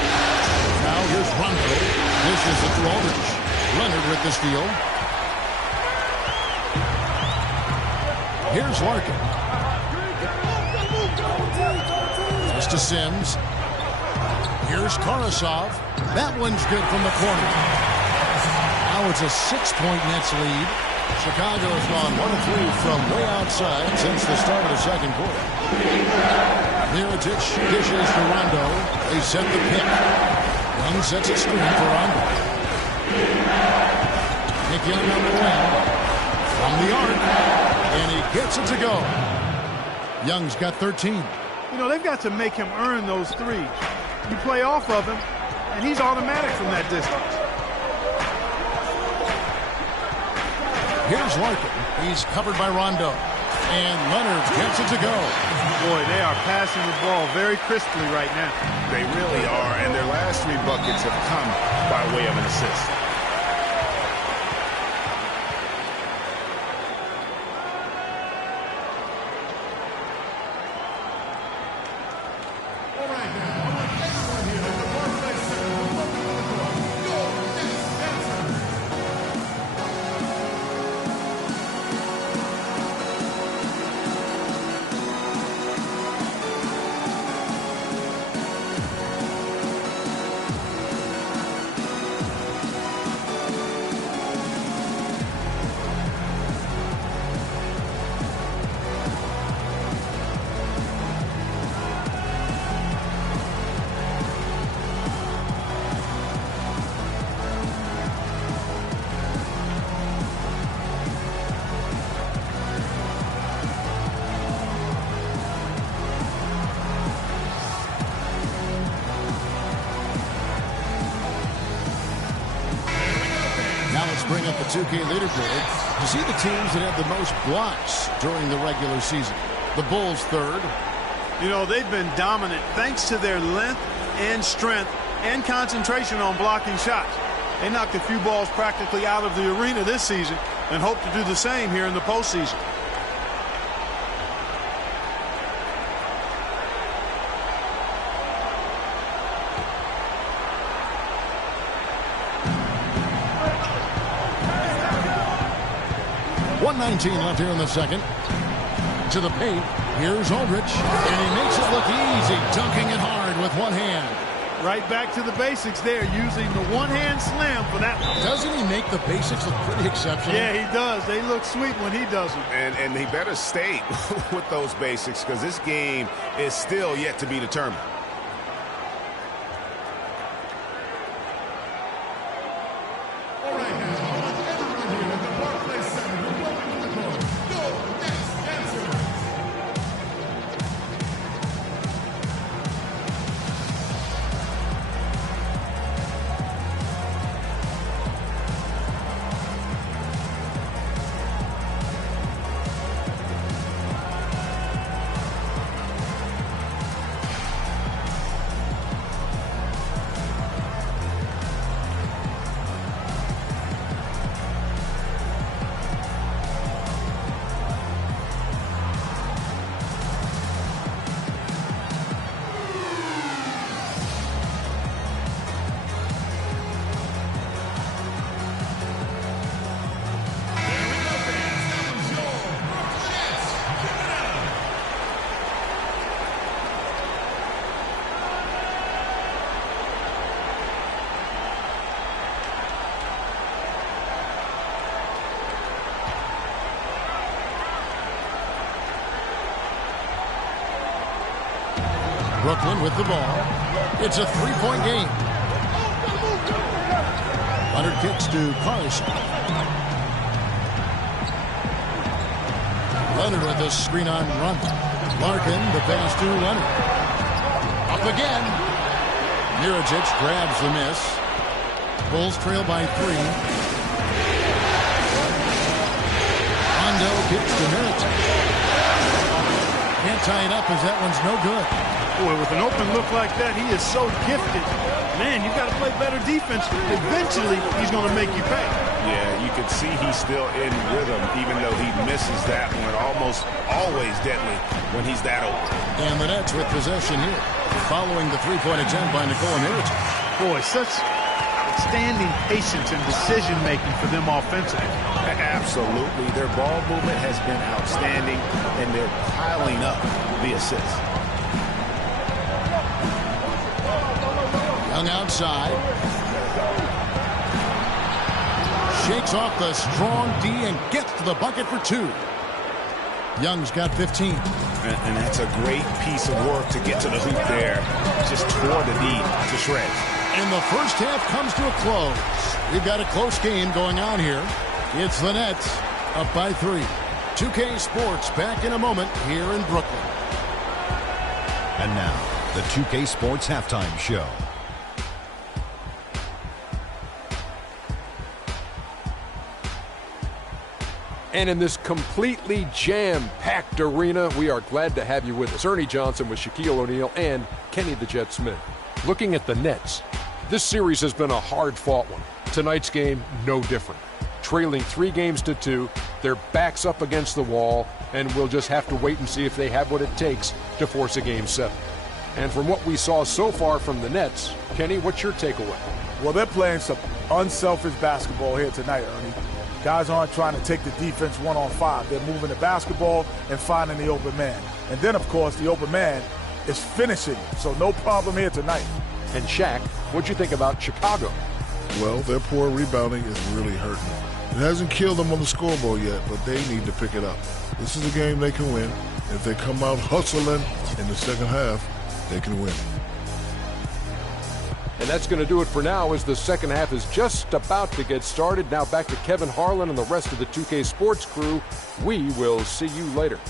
Now here's Rondo. Dishes it to Aldridge. Leonard with the steal. Here's Larkin. Just to Sims. Here's Karasov. That one's good from the corner. Now it's a 6-point Nets lead. Chicago has gone 1-3 from way outside since the start of the second quarter. Mirotic dishes to Rondo. They set the pick. Young sets a screen for Rondo. Nick Young on the wing. From the arc. And he gets it to go. Young's got 13. You know, they've got to make him earn those threes. You play off of him, and he's automatic from that distance. Here's Larkin. He's covered by Rondo. And Leonard gets it to go. Boy, they are passing the ball very crisply right now. They really are, and their last 3 buckets have come by way of an assist. Bring up the 2K leaderboard to see the teams that had the most blocks during the regular season. The Bulls third. You know, they've been dominant thanks to their length and strength and concentration on blocking shots. They knocked a few balls practically out of the arena this season and hope to do the same here in the postseason. .19 left here in the second. To the paint. Here's Aldridge. And he makes it look easy, dunking it hard with one hand. Right back to the basics there, using the one-hand slam for that one. Doesn't he make the basics look pretty exceptional? Yeah, he does. They look sweet when he does them. And he better stay with those basics because this game is still yet to be determined. Brooklyn with the ball. It's a three-point game. Leonard kicks to Carson. Leonard with the screen on run. Larkin, the pass to Leonard. Up again. Mirotic grabs the miss. Bulls trail by 3. Rondo kicks to Mirotic. Can't tie it up as that one's no good. Boy, with an open look like that, he is so gifted. Man, you've got to play better defense. Eventually, he's going to make you pay. Yeah, you can see he's still in rhythm, even though he misses that one. Almost always deadly when he's that open. And the Nets with possession here, following the three-point attempt by Nikola Mirotic. Boy, such outstanding patience and decision-making for them offensively. Absolutely. Their ball movement has been outstanding, and they're piling up the assists. Young outside. Shakes off the strong D and gets to the bucket for 2. Young's got 15. And that's a great piece of work to get to the hoop there. Just tore the D to shreds. And the first half comes to a close. We've got a close game going on here. It's the Nets up by 3. 2K Sports back in a moment here in Brooklyn. And now, the 2K Sports Halftime Show. And in this completely jam-packed arena, we are glad to have you with us. Ernie Johnson with Shaquille O'Neal and Kenny the Jet Smith. Looking at the Nets, this series has been a hard-fought one. Tonight's game, no different. Trailing 3-2, their backs up against the wall, and we'll just have to wait and see if they have what it takes to force a Game 7. And from what we saw so far from the Nets, Kenny, what's your takeaway? Well, they're playing some unselfish basketball here tonight, Ernie. Guys aren't trying to take the defense 1-on-5. They're moving the basketball and finding the open man. And then, of course, the open man is finishing. So no problem here tonight. And Shaq, what'd you think about Chicago? Well, their poor rebounding is really hurting. It hasn't killed them on the scoreboard yet, but they need to pick it up. This is a game they can win. If they come out hustling in the second half, they can win. And that's going to do it for now as the second half is just about to get started. Now back to Kevin Harlan and the rest of the 2K Sports crew. We will see you later.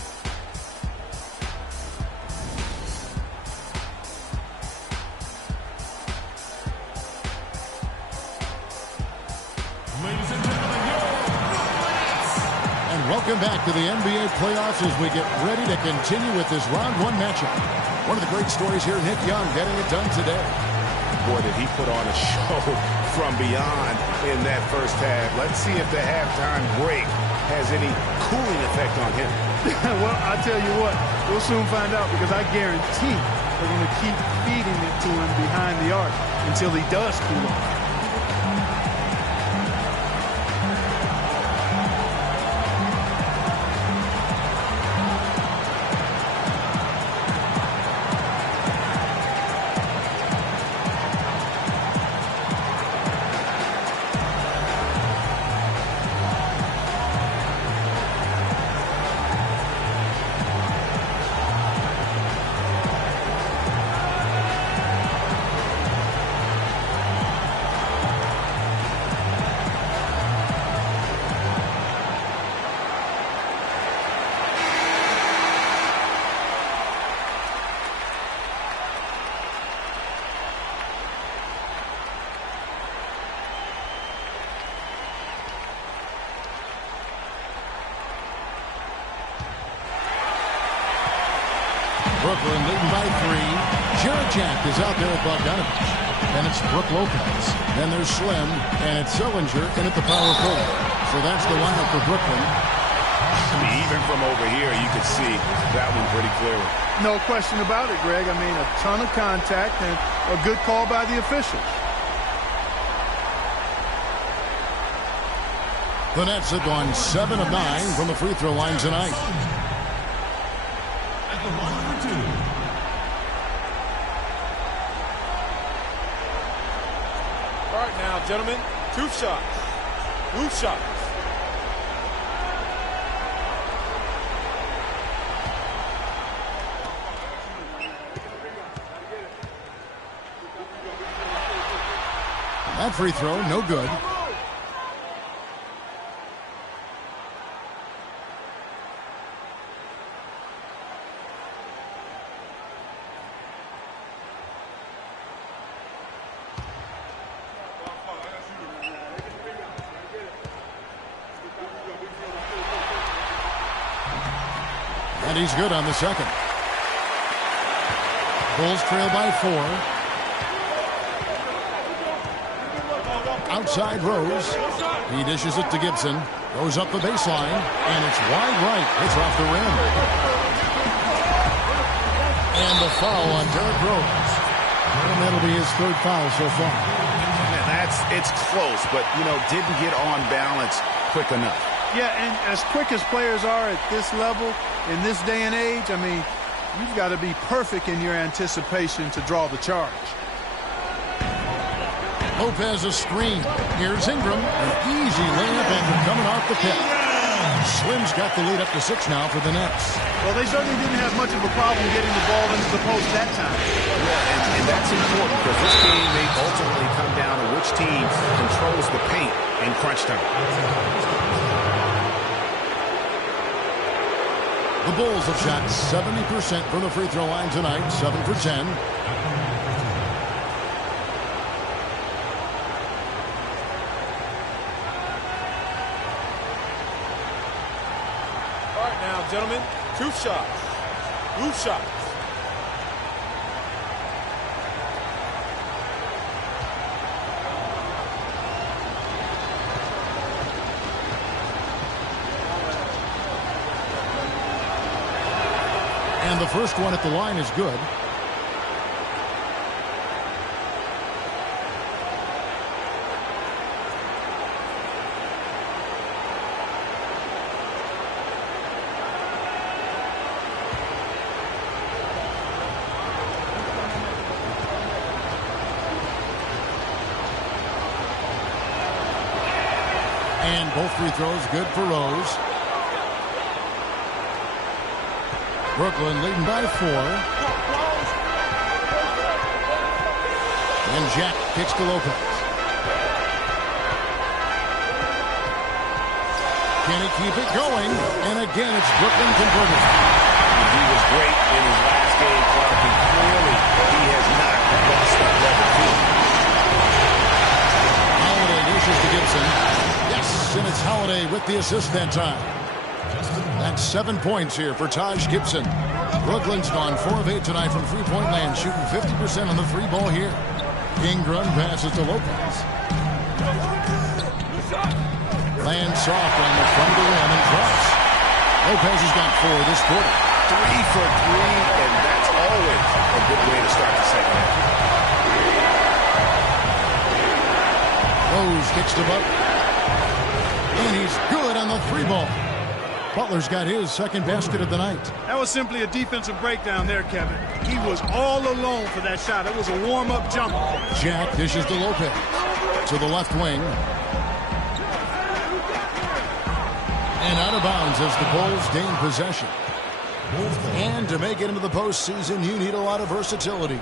Ladies and gentlemen, your Brooklyn Nets. And welcome back to the NBA playoffs as we get ready to continue with this round 1 matchup. One of the great stories here, Nick Young getting it done today. Boy, did he put on a show from beyond in that first half. Let's see if the halftime break has any cooling effect on him. Well, I tell you what, we'll soon find out because I guarantee they're going to keep feeding it to him behind the arc until he does cool off. Brooklyn leading by 3. Jarrett Jack is out there at Bogdanovich. And it's Brook Lopez. Then there's Slim. And it's Sillinger in at the power forward. So that's the lineup for Brooklyn. Even from over here, you could see that one pretty clearly. No question about it, Greg. I mean, a ton of contact and a good call by the officials. The Nets have gone 7 of 9 from the free throw line tonight. At the line for 2. All right now, gentlemen, 2 shots. Loose shots. That free throw, no good. And he's good on the second. Bulls trail by 4. Outside Rose. He dishes it to Gibson. Goes up the baseline, and it's wide right. It's off the rim. And the foul on Derrick Rose. And that'll be his 3rd foul so far. It's close, but, didn't get on balance quick enough. Yeah, and as quick as players are at this level, in this day and age, I mean, you've got to be perfect in your anticipation to draw the charge. Lopez a screen. Here's Ingram. An easy layup after coming off the pick. Slim's got the lead up to 6 now for the Nets. Well, they certainly didn't have much of a problem getting the ball into the post that time. Yeah, and that's important because this game may ultimately come down to which team controls the paint in crunch time. The Bulls have shot 70% from the free throw line tonight, 7 for 10. All right, now, gentlemen, 2 shots. 2 shots. And the first one at the line is good. And both free throws good for Rose. Brooklyn leading by 4. And Jack kicks to Lopez. Can he keep it going? And again, it's Brooklyn converted. He was great in his last game, Clark, and clearly he has not lost that level field. Holiday dishes to Gibson. Yes, and it's Holiday with the assist that time. That's 7 points here for Taj Gibson. Brooklyn's gone 4 of 8 tonight from three-point land, shooting 50% on the 3-ball here. Ingram passes to Lopez. Lands soft on the front of the rim and drops. Lopez has got 4 this quarter. 3 for 3, and that's always a good way to start the second half. Rose kicks to Butler. And he's good on the 3-ball. Butler's got his second basket of the night. That was simply a defensive breakdown there, Kevin. He was all alone for that shot. It was a warm-up jumper. Jack dishes to Lopez. To the left wing. And out of bounds as the Bulls gain possession. And to make it into the postseason, you need a lot of versatility.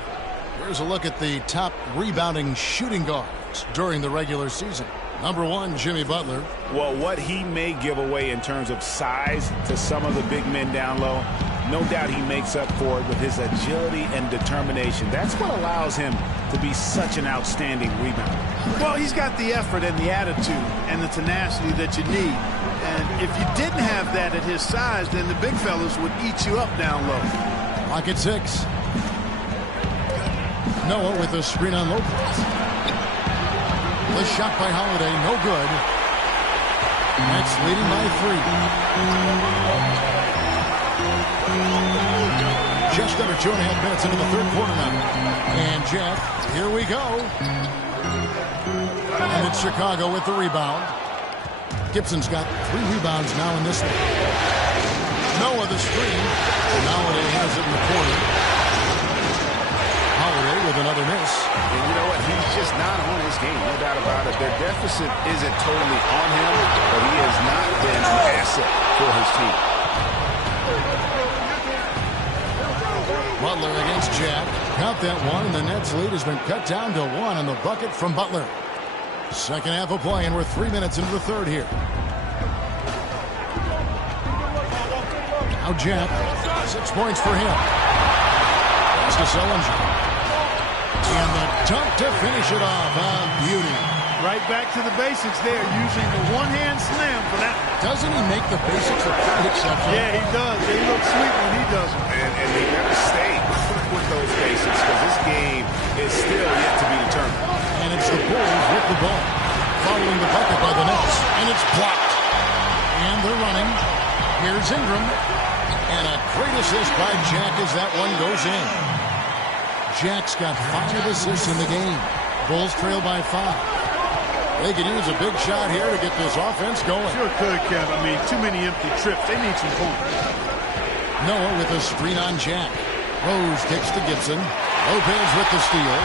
Here's a look at the top rebounding shooting guards during the regular season. Number 1, Jimmy Butler. Well, what he may give away in terms of size to some of the big men down low, no doubt he makes up for it with his agility and determination. That's what allows him to be such an outstanding rebounder. Well, he's got the effort and the attitude and the tenacity that you need. And if you didn't have that at his size, then the big fellas would eat you up down low. Clock at 6. Noah with a screen on Lopez. The shot by Holiday, no good. Nets leading by 3. Just under 2.5 minutes into the third quarter now. And Jeff, here we go. And it's Chicago with the rebound. Gibson's got 3 rebounds now in this one. Noah the screen. And Holiday has it in the corner. Holiday with another miss. And you know what? He's just not on his game, no doubt about it. Their deficit isn't totally on him, but he has not been an asset for his team. Butler against Jack. Count that one, and the Nets lead has been cut down to 1 on the bucket from Butler. Second half of play, and we're 3 minutes into the third here. Now Jack, 6 points for him. Pass to Sullinger. And the dunk to finish it off. Beauty. Right back to the basics there, using the one-hand slam for that. Doesn't he make the basics a pretty exception? Yeah, he does. They look sweet when he does it. And they never stay with those basics. the ball. Following the bucket by the Nets. And it's blocked. And they're running. Here's Ingram. And a great assist by Jack as that one goes in. Jack's got 5 assists in the game. Bulls trail by 5. They could use a big shot here to get this offense going. Sure could, Kev. I mean, too many empty trips. They need some points. Noah with a screen on Jack. Rose kicks to Gibson. Lopez with the steal.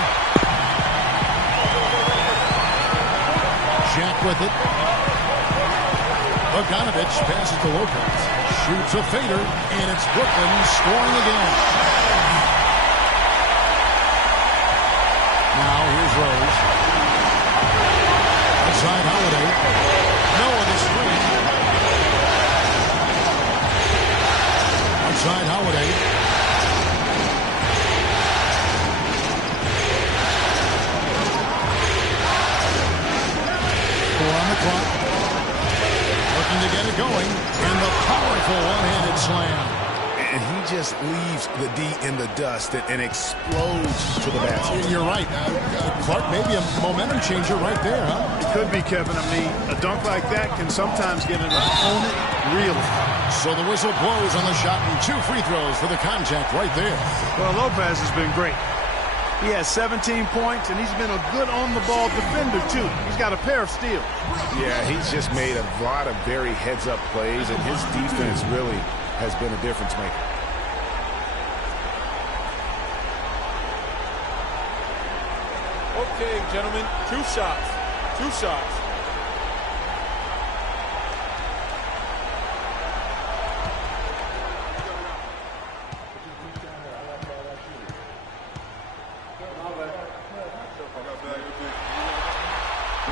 Jack with it. Bogdanovich passes to Lopez. Shoots a fader, and it's Brooklyn scoring again. Now here's Rose. Outside Holiday. Noah the screen. Outside Holiday. On the clock. Looking to get it going. And the powerful one-handed slam. And he just leaves the D in the dust and explodes to the basket. You're right. Clark, maybe a momentum changer right there, huh? It could be, Kevin. I mean, a dunk like that can sometimes get an opponent reeling. So the whistle blows on the shot and 2 free throws for the contact right there. Well, Lopez has been great. He has 17 points, and he's been a good on-the-ball defender, too. He's got a pair of steals. Yeah, he's just made a lot of very heads-up plays, and his defense really has been a difference maker. Okay, gentlemen, 2 shots. 2 shots.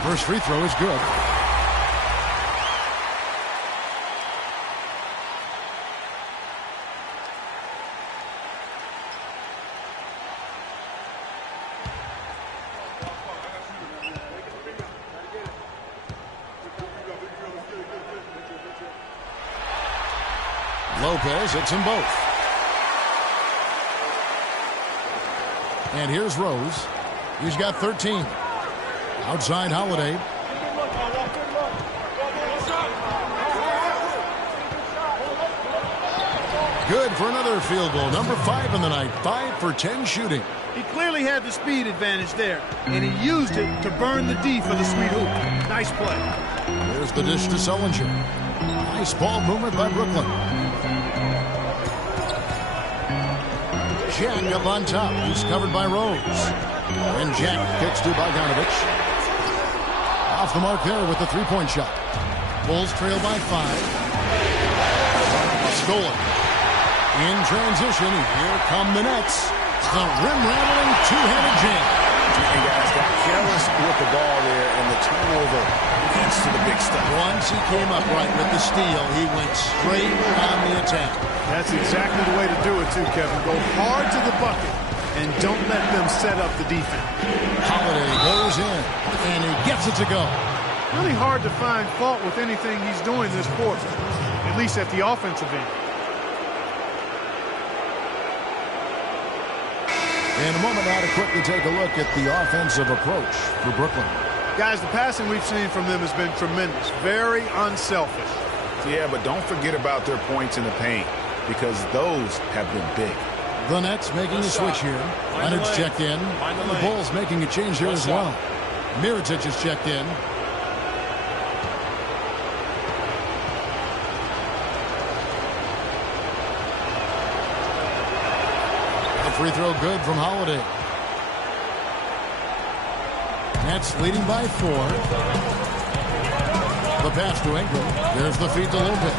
First free throw is good. Lopez hits them both. And here's Rose. He's got 13. Outside Holiday. Good for another field goal. Number 5 in the night. 5 for 10 shooting. He clearly had the speed advantage there, and he used it to burn the D for the sweet hoop. Nice play. There's the dish to Sullinger. Nice ball movement by Brooklyn. Jack up on top. He's covered by Rose. And Jack kicks to Bogdanovich. Off the mark there with the 3-point shot. Bulls trail by 5. Stolen. In transition, here come the Nets. The rim-rattling 2-handed jam. And guys got careless with the ball there, and the turnover leads to the big stuff. Once he came up right with the steal, he went straight on the attack. That's exactly the way to do it, too, Kevin. Go hard to the bucket, and don't let them set up the defense. Holiday goes in, and he gets it to go. Really hard to find fault with anything he's doing this quarter, at least at the offensive end. In a moment now to quickly take a look at the offensive approach for Brooklyn. Guys, the passing we've seen from them has been tremendous. Very unselfish. Yeah, but don't forget about their points in the paint, because those have been big. The Nets making a switch here. Leonard's checked in. And the Bulls making a change here as well. Mirotic is checked in. Free throw good from Holiday. Nets leading by 4. The pass to Ingram. There's the feed to Lopez.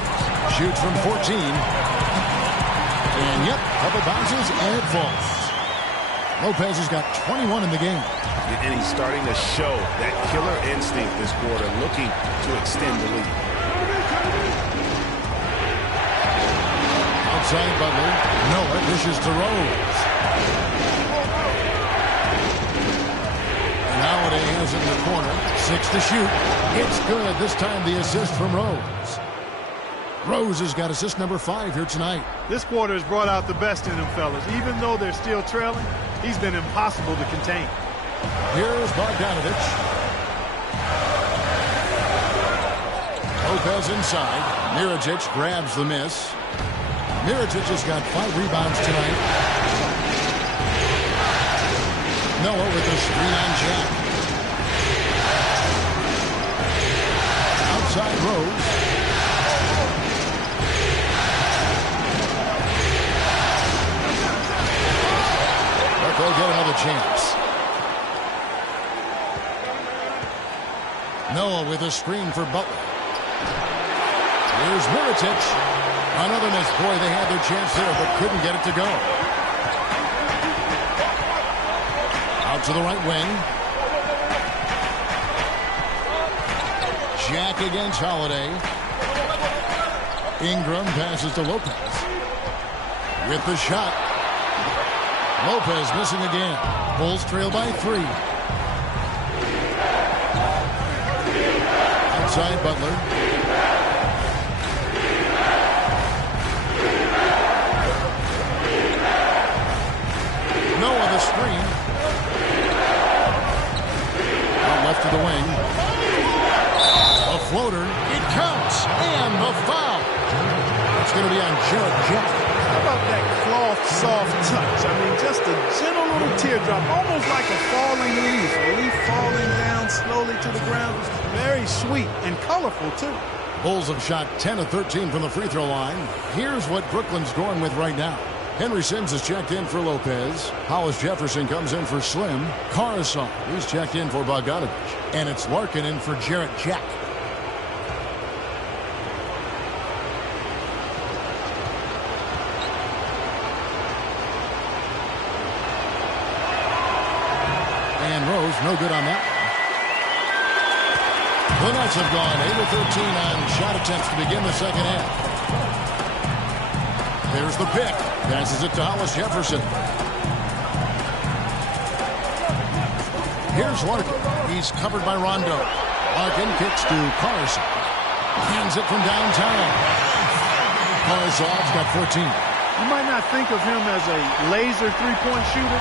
Shoots from 14. And yep, couple bounces and it falls. Lopez has got 21 in the game. And he's starting to show that killer instinct this quarter, looking to extend the lead. Outside Butler. Noah dishes to Rose. And Holiday has it in the corner. 6 to shoot. It's good. This time the assist from Rose. Rose has got assist number 5 here tonight. This quarter has brought out the best in him, fellas. Even though they're still trailing, he's been impossible to contain. Here's Bogdanovich. Lopez inside. Mirotic grabs the miss. Mirotic has got 5 rebounds tonight. Noah with the screen on Jack. Outside Rose. But they'll get another chance. Noah with a screen for Butler. Here's Mirotic. Another miss. Boy, they had their chance there, but couldn't get it to go. Out to the right wing. Jack against Holiday. Ingram passes to Lopez. With the shot. Lopez missing again. Bulls trail by 3. Outside Butler. Noah the screen. Out left to the wing. A floater. It counts. And the foul. It's going to be on Jarrett Jack. How about that cloth soft touch? I mean, just a gentle little teardrop, almost like a falling leaf. A leaf falling down slowly to the ground. Very sweet and colorful, too. Bulls have shot 10 of 13 from the free throw line. Here's what Brooklyn's going with right now. Henry Sims is checked in for Lopez. Hollis Jefferson comes in for Slim. Caruso, he's checked in for Bogdanovich. And it's Larkin in for Jarrett Jack. And Rose, no good on that one. The Nets have gone 8 of 13 on shot attempts to begin the second half. There's the pick. Passes it to Hollis Jefferson. Here's Larkin. He's covered by Rondo. Larkin kicks to Carson. Hands it from downtown. Carson's got 14. You might not think of him as a laser three-point shooter,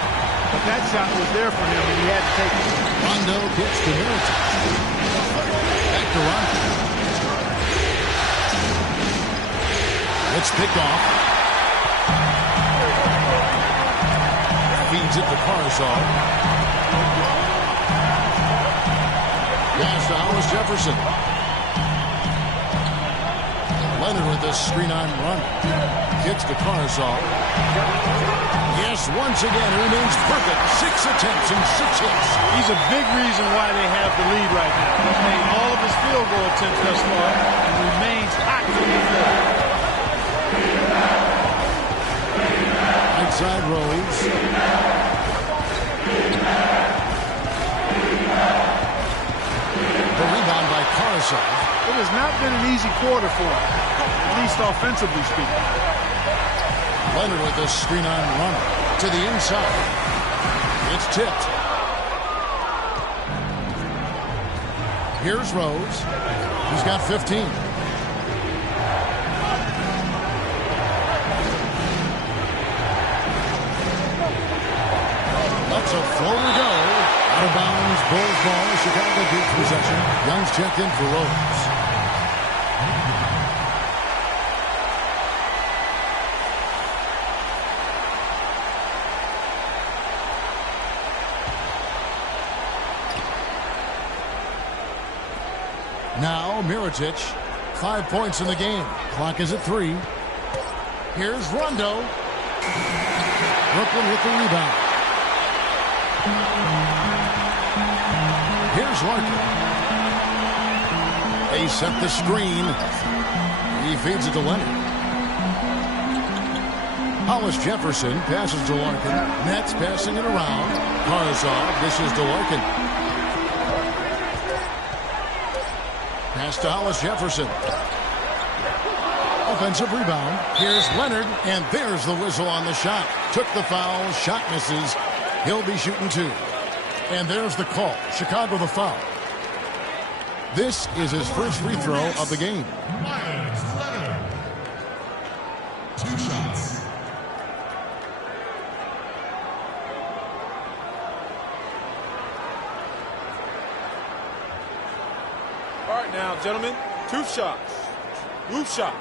but that shot was there for him, and he had to take it. Rondo kicks to Mirotic. Back to Rondo. It's picked off. Feeds it to Caruso. Pass to Hollis Jefferson. Leonard with this screen on run. Kicks to Caruso. Yes, once again, it remains perfect. 6 attempts and 6 hits. He's a big reason why they have the lead right now. He's made all of his field goal attempts thus far and remains hot from the floor. Outside Rose. The rebound by Caruso. It has not been an easy quarter for him, at least offensively speaking. Leonard with the screen on run to the inside. It's tipped. Here's Rose. He's got 15. That's a floater go. Out of bounds, Bulls ball. Chicago keeps possession. Young's checked in for Rose. Now Mirotic, 5 points in the game. Clock is at 3. Here's Rondo. Brooklyn with the rebound. Here's Larkin. They set the screen. He feeds it to Leonard. Hollis Jefferson passes to Larkin. Nets passing it around. Karsov, this is to Larkin. Pass to Hollis Jefferson. Offensive rebound. Here's Leonard, and there's the whistle on the shot. Took the foul. Shot misses. He'll be shooting 2. And there's the call. Chicago the foul. This is his first free throw of the game. Myers Leonard. 2 shots. All right, now, gentlemen, 2 shots. Roof shots.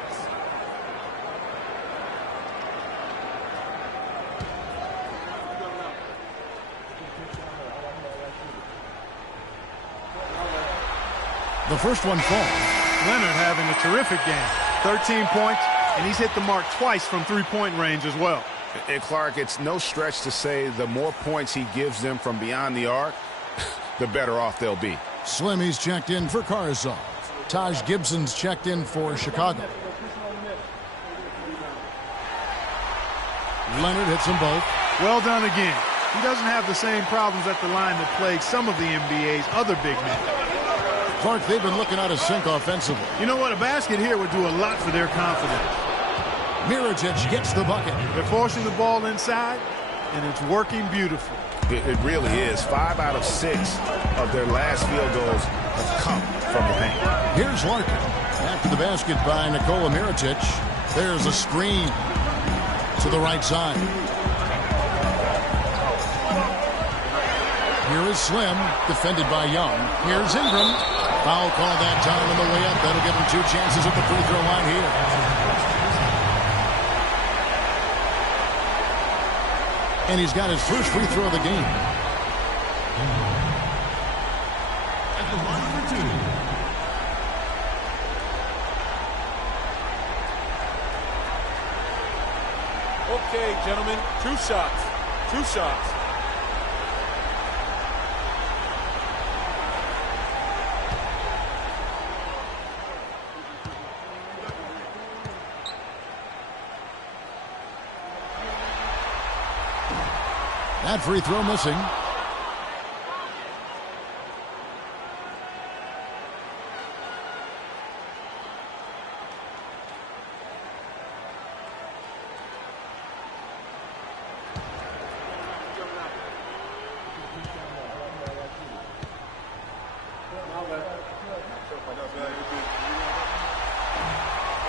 The first one falls. Leonard having a terrific game. 13 points, and he's hit the mark twice from three-point range as well. And Clark, it's no stretch to say the more points he gives them from beyond the arc, the better off they'll be. Slimmy's checked in for Karsov. Taj Gibson's checked in for Chicago. Leonard hits them both. Well done again. He doesn't have the same problems at the line that plague some of the NBA's other big men. Clark, they've been looking out of sync offensively. You know what? A basket here would do a lot for their confidence. Mirotic gets the bucket. They're forcing the ball inside, and it's working beautifully. It really is. 5 out of 6 of their last field goals have come from the paint. Here's Larkin. After the basket by Nikola Mirotic. There's a screen to the right side. Here is Slim, defended by Young. Here's Ingram. Foul call that time on the way up. That'll give him 2 chances at the free throw line here. And he's got his first free throw of the game. At the line for 2. Okay, gentlemen. 2 shots. 2 shots. That free throw missing.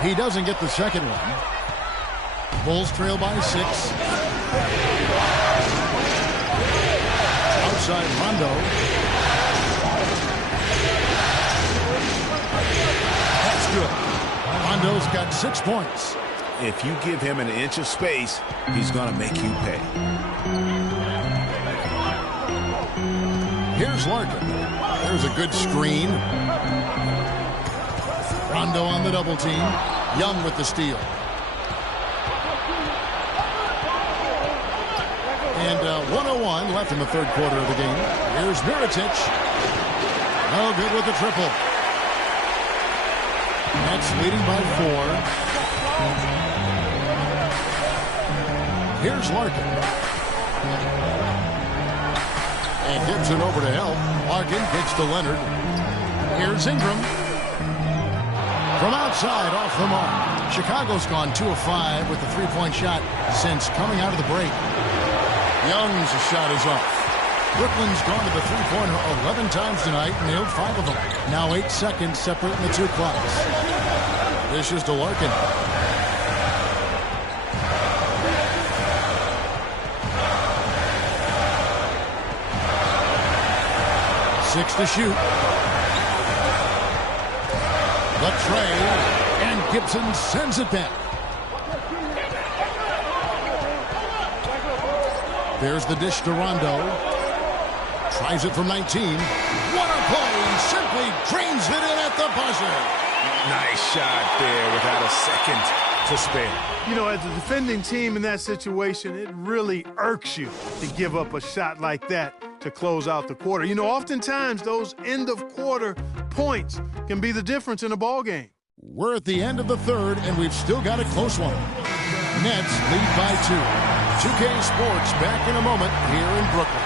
He doesn't get the second one. Bulls trail by 6. Outside Rondo. That's good. Rondo's got 6 points. If you give him an inch of space, he's going to make you pay. Here's Larkin. There's a good screen. Rondo on the double team. Young with the steal. And 1:01 left in the third quarter of the game. Here's Mirotic. No good with the triple. Nets leading by 4. Here's Larkin. And Gibson over to help. Larkin kicks to Leonard. Here's Ingram. From outside, off the mark. Chicago's gone 2 of 5 with the three-point shot since coming out of the break. Young's shot is off. Brooklyn's gone to the three-pointer 11 times tonight, nailed 5 of them. Now 8 seconds separating the 2 clocks. This is to Larkin. Six to shoot. The tray, and Gibson sends it back. There's the dish to Rondo. Tries it from 19. What a play! Simply drains it in at the buzzer. Nice shot there without a second to spare. You know, as a defending team in that situation, it really irks you to give up a shot like that to close out the quarter. You know, oftentimes those end-of-quarter points can be the difference in a ball game. We're at the end of the third, and we've still got a close one. Nets lead by 2. 2K Sports back in a moment here in Brooklyn.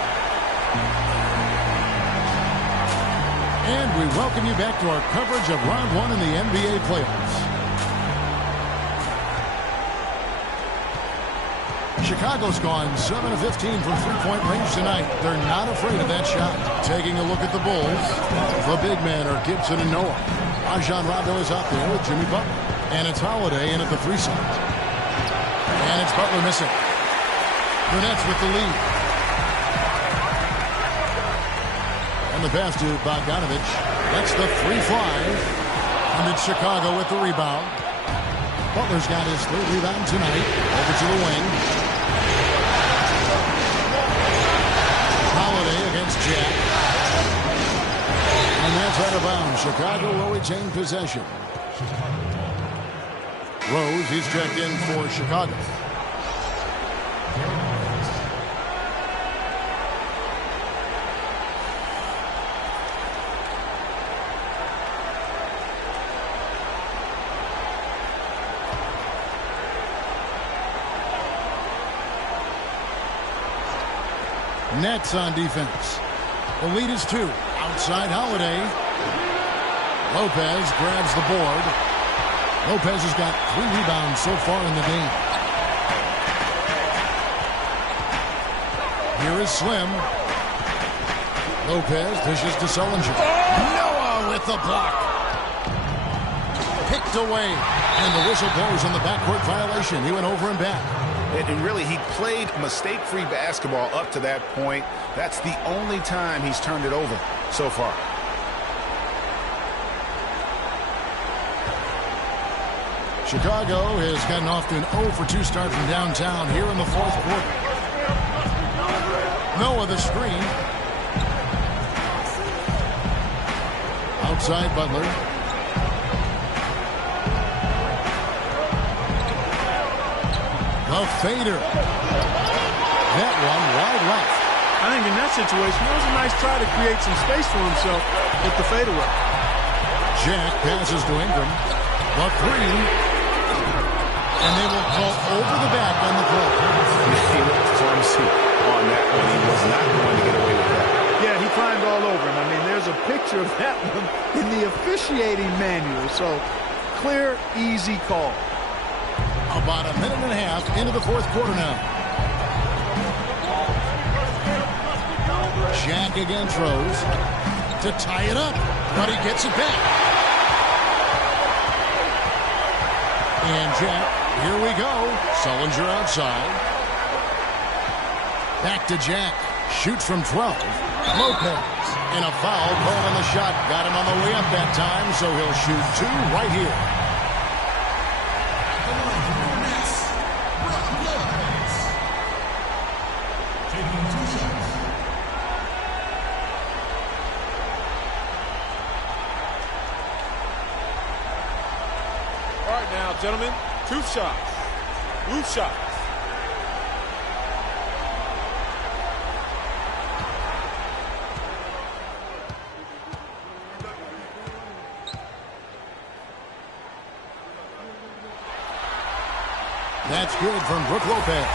And we welcome you back to our coverage of Round 1 in the NBA playoffs. Chicago's gone 7 of 15 from three-point range tonight. They're not afraid of that shot. Taking a look at the Bulls, the big men are Gibson and Noah. Rajon Rondo is out there with Jimmy Butler. And it's Holiday in at the 3 spot. And it's Butler missing. The Nets with the lead. And the pass to Bogdanovich. That's the 3 fly. And it's Chicago with the rebound. Butler's got his third rebound tonight. Over to the wing. Holiday against Jack. And that's out of bounds. Chicago will retain possession. Rose, he's checked in for Chicago. Nets on defense. The lead is 2. Outside Holiday. Lopez grabs the board. Lopez has got 3 rebounds so far in the game. Here is Slim. Lopez dishes to Sullinger. Noah with the block. Picked away. And the whistle blows on the backcourt violation. He went over and back. And really, he played mistake-free basketball up to that point. That's the only time he's turned it over so far. Chicago has gotten off to an 0-for-2 start from downtown here in the fourth quarter. Noah the screen. Outside Butler. The fader. That one wide left. I think in that situation, it was a nice try to create some space for himself with the fadeaway. Jack passes to Ingram. The 3. And they will call over the back on the play. He looked clumsy on that one. He was not going to get away with that. Yeah, he climbed all over him. I mean, there's a picture of that one in the officiating manual. So, clear, easy call. About a minute and a half into the fourth quarter now. Jack again throws to tie it up, but he gets it back. And Jack, here we go. Sullinger outside. Back to Jack. Shoots from 12. Lopez in a foul call on the shot. Got him on the way up that time, so he'll shoot 2 right here. All right, now, gentlemen, 2 shots. Roof shots. That's good from Brook Lopez.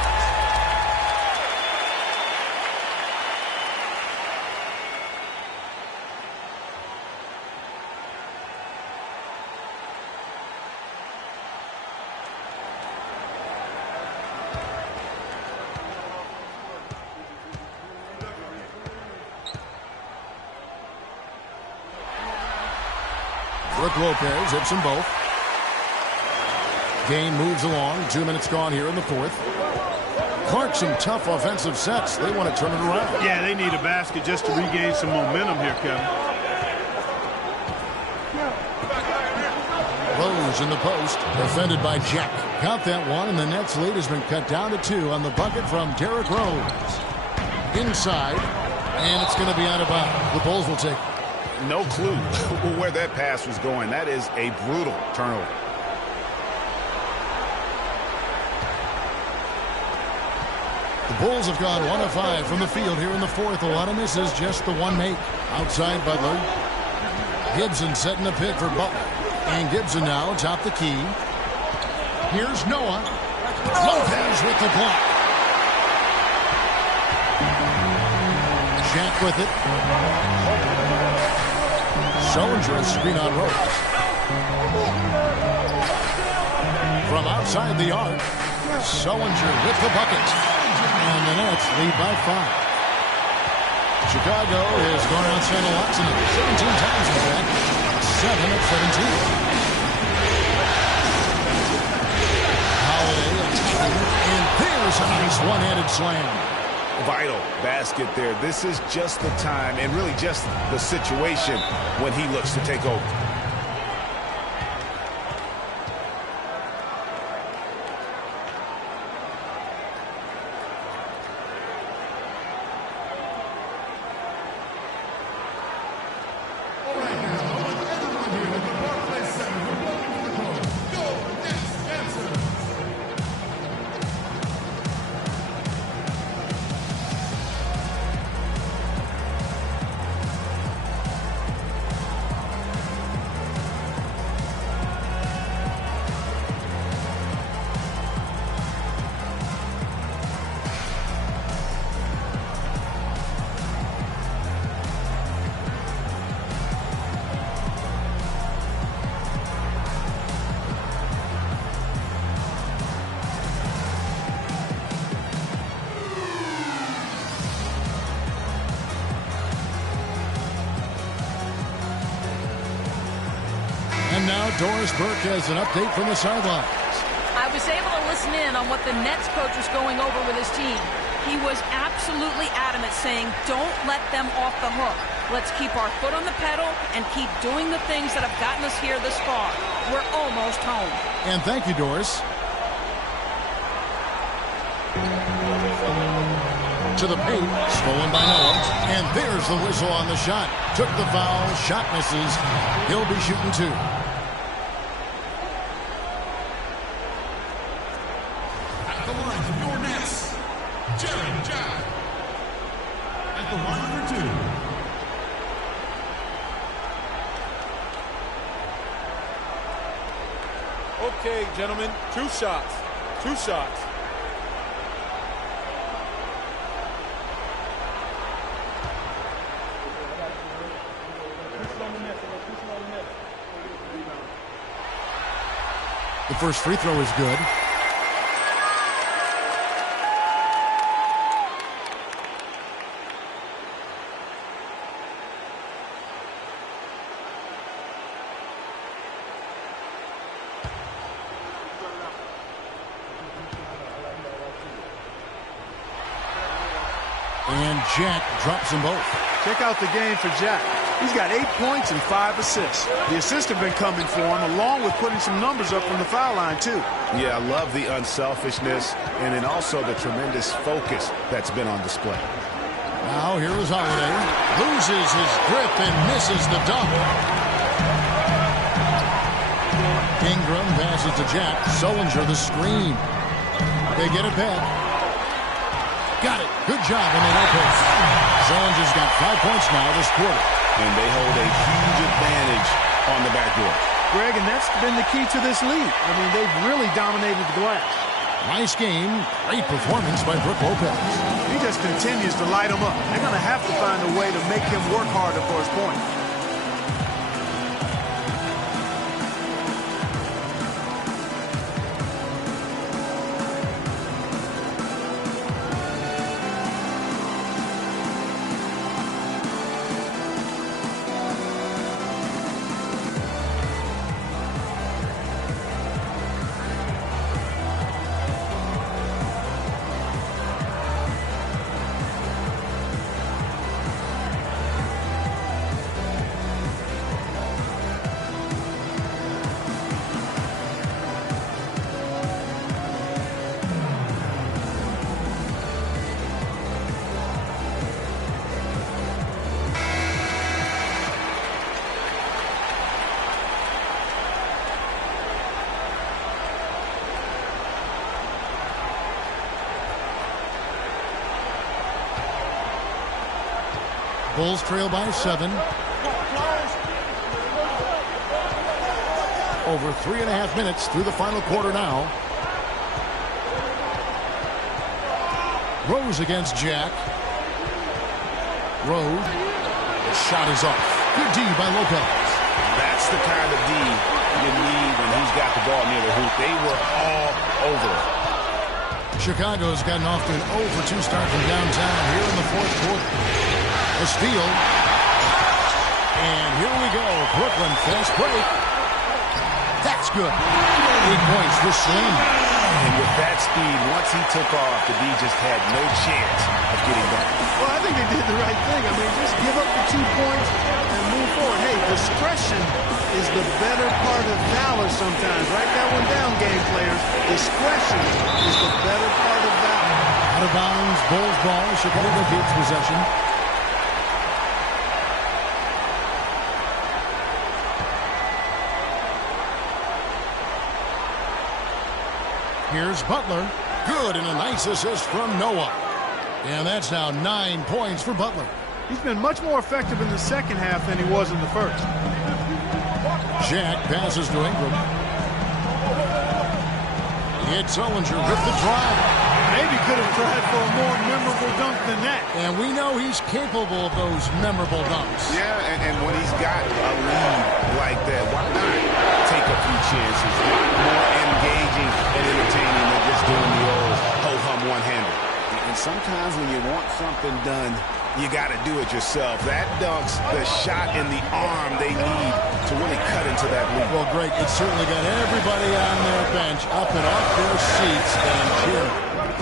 Brook Lopez hits them both. Game moves along. 2 minutes gone here in the fourth. Clark, some tough offensive sets. They want to turn it around. Yeah, they need a basket just to regain some momentum here, Kevin. Rose in the post. Defended by Jack. Got that one, and the Nets lead has been cut down to 2 on the bucket from Derrick Rose. Inside, and it's going to be out of bounds. The Bulls will take it. No clue where that pass was going. That is a brutal turnover. The Bulls have gone 1 of 5 from the field here in the fourth. A lot of misses, just the one make. Outside Butler. Gibson setting a pick for Butler. And Gibson now atop the key. Here's Noah. Lopez with the block. Jack with it. Sullinger screen on Rose. From outside the arc, Sullinger with the bucket. And the Nets lead by 5. Chicago has gone outside a lot tonight. 17 times, in fact. 7 of 17. Holiday attacking. And there's a nice one-handed slam. Vital basket there. This is just the time and really just the situation when he looks to take over. And now Doris Burke has an update from the sidelines. I was able to listen in on what the Nets coach was going over with his team. He was absolutely adamant, saying, don't let them off the hook. Let's keep our foot on the pedal and keep doing the things that have gotten us here this far. We're almost home. And thank you, Doris. To the paint, stolen by Noah. And there's the whistle on the shot. Took the foul, shot misses. He'll be shooting 2. At the line of your Nets, Jarrett Jack. At the line for 2. Okay, gentlemen, 2 shots. 2 shots. The first free throw is good. And Jack drops them both. Check out the game for Jack. He's got 8 points and 5 assists. The assists have been coming for him, along with putting some numbers up from the foul line, too. Yeah, I love the unselfishness and then also the tremendous focus that's been on display. Now here is Holiday. Loses his grip and misses the dunk. Ingram passes to Jack. Sullinger the screen. They get it back. Got it. Good job on the Lopez. Sullinger's got 5 points now this quarter. And they hold a huge advantage on the backboard. Greg, and that's been the key to this lead. I mean, they've really dominated the glass. Nice game. Great performance by Brook Lopez. He just continues to light them up. They're going to have to find a way to make him work harder for his point. Bulls trail by 7. Over 3.5 minutes through the final quarter now. Rose against Jack. Rose. The shot is off. Good D by Lopez. That's the kind of D you need when he's got the ball near the hoop. They were all over it. Chicago's gotten off to an 0-for-2 start from downtown here in the fourth quarter. A steal. And here we go. Brooklyn fast break. That's good. 8 points for Slim. And with that speed, once he took off, the D just had no chance of getting back. Well, I think they did the right thing. I mean, just give up the 2 points and move forward. Hey, discretion is the better part of valor sometimes. Write that one down, game players. Discretion is the better part of valor. Out of bounds, Bulls ball. Chicago keeps possession. Here's Butler. Good, and a nice assist from Noah. And that's now 9 points for Butler. He's been much more effective in the second half than he was in the first. Jack passes to Ingram. It's Sullinger with the drive. Maybe could have tried for a more memorable dunk than that. And we know he's capable of those memorable dunks. Yeah, and when he's got a lead like that, why not take a few chances? A lot more engaging and entertaining than just doing the old ho-hum one-hander. And sometimes when you want something done, you got to do it yourself. That dunk's the shot in the arm they need to really cut into that lead. Well, Greg, it certainly got everybody on their bench up and off their seats and cheering.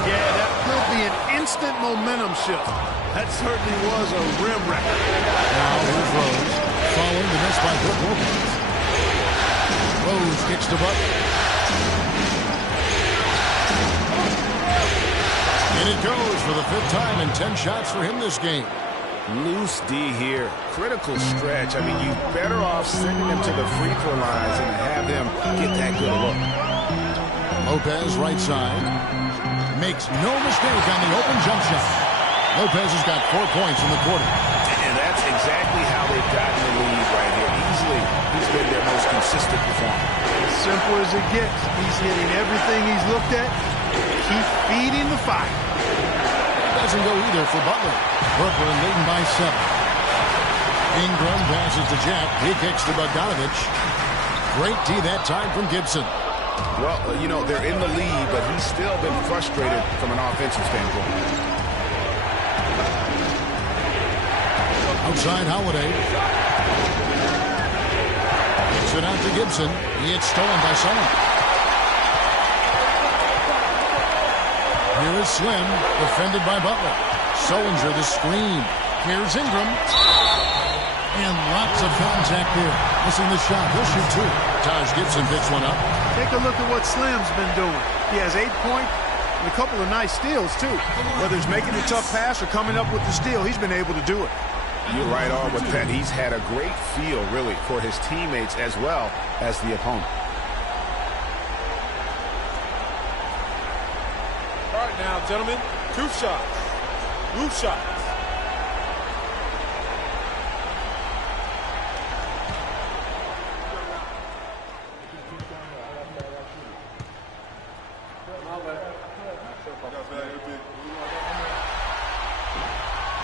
Yeah, that could be an instant momentum shift. That certainly was a rim record. Now here's Rose, following the miss by Brook Lopez. Rose kicks to Butler. And it goes for the 5th time and 10 shots for him this game. Loose D here. Critical stretch. I mean, you're better off sending him to the free throw lines and have him get that good a look. Lopez right side. Makes no mistake on the open jump shot. Lopez has got 4 points in the quarter. And that's exactly how they've gotten the lead right here. Easily, he's been their most consistent performer. As simple as it gets. He's hitting everything he's looked at. Keep feeding the fire. Doesn't go either for Butler. Brooklyn leading by 7. Ingram passes to Jack. He kicks to Bogdanovich. Great D that time from Gibson. Well, you know, they're in the lead, but he's still been frustrated from an offensive standpoint. Outside Holiday. Kicks it out to Gibson. It's stolen by Sullivan. Here is Slim, defended by Butler. Sullinger the screen. Here's Ingram. And lots of contact there. Missing the shot. He'll shoot 2. Taj Gibson picks one up. Take a look at what Slim's been doing. He has 8 points and a couple of nice steals, too. Whether it's making a tough pass or coming up with the steal, he's been able to do it. You're right on with that. He's had a great feel, really, for his teammates as well as the opponent. All right, now, gentlemen, 2 shots. Loose shots.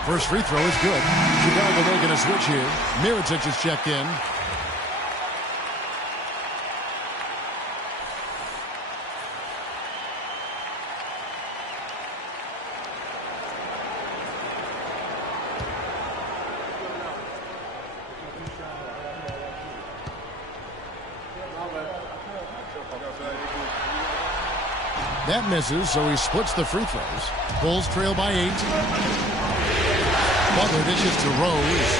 First free throw is good. Chicago making a switch here. Mirotic is checked in. That misses, so he splits the free throws. Bulls trail by 8. Butler dishes to Rose.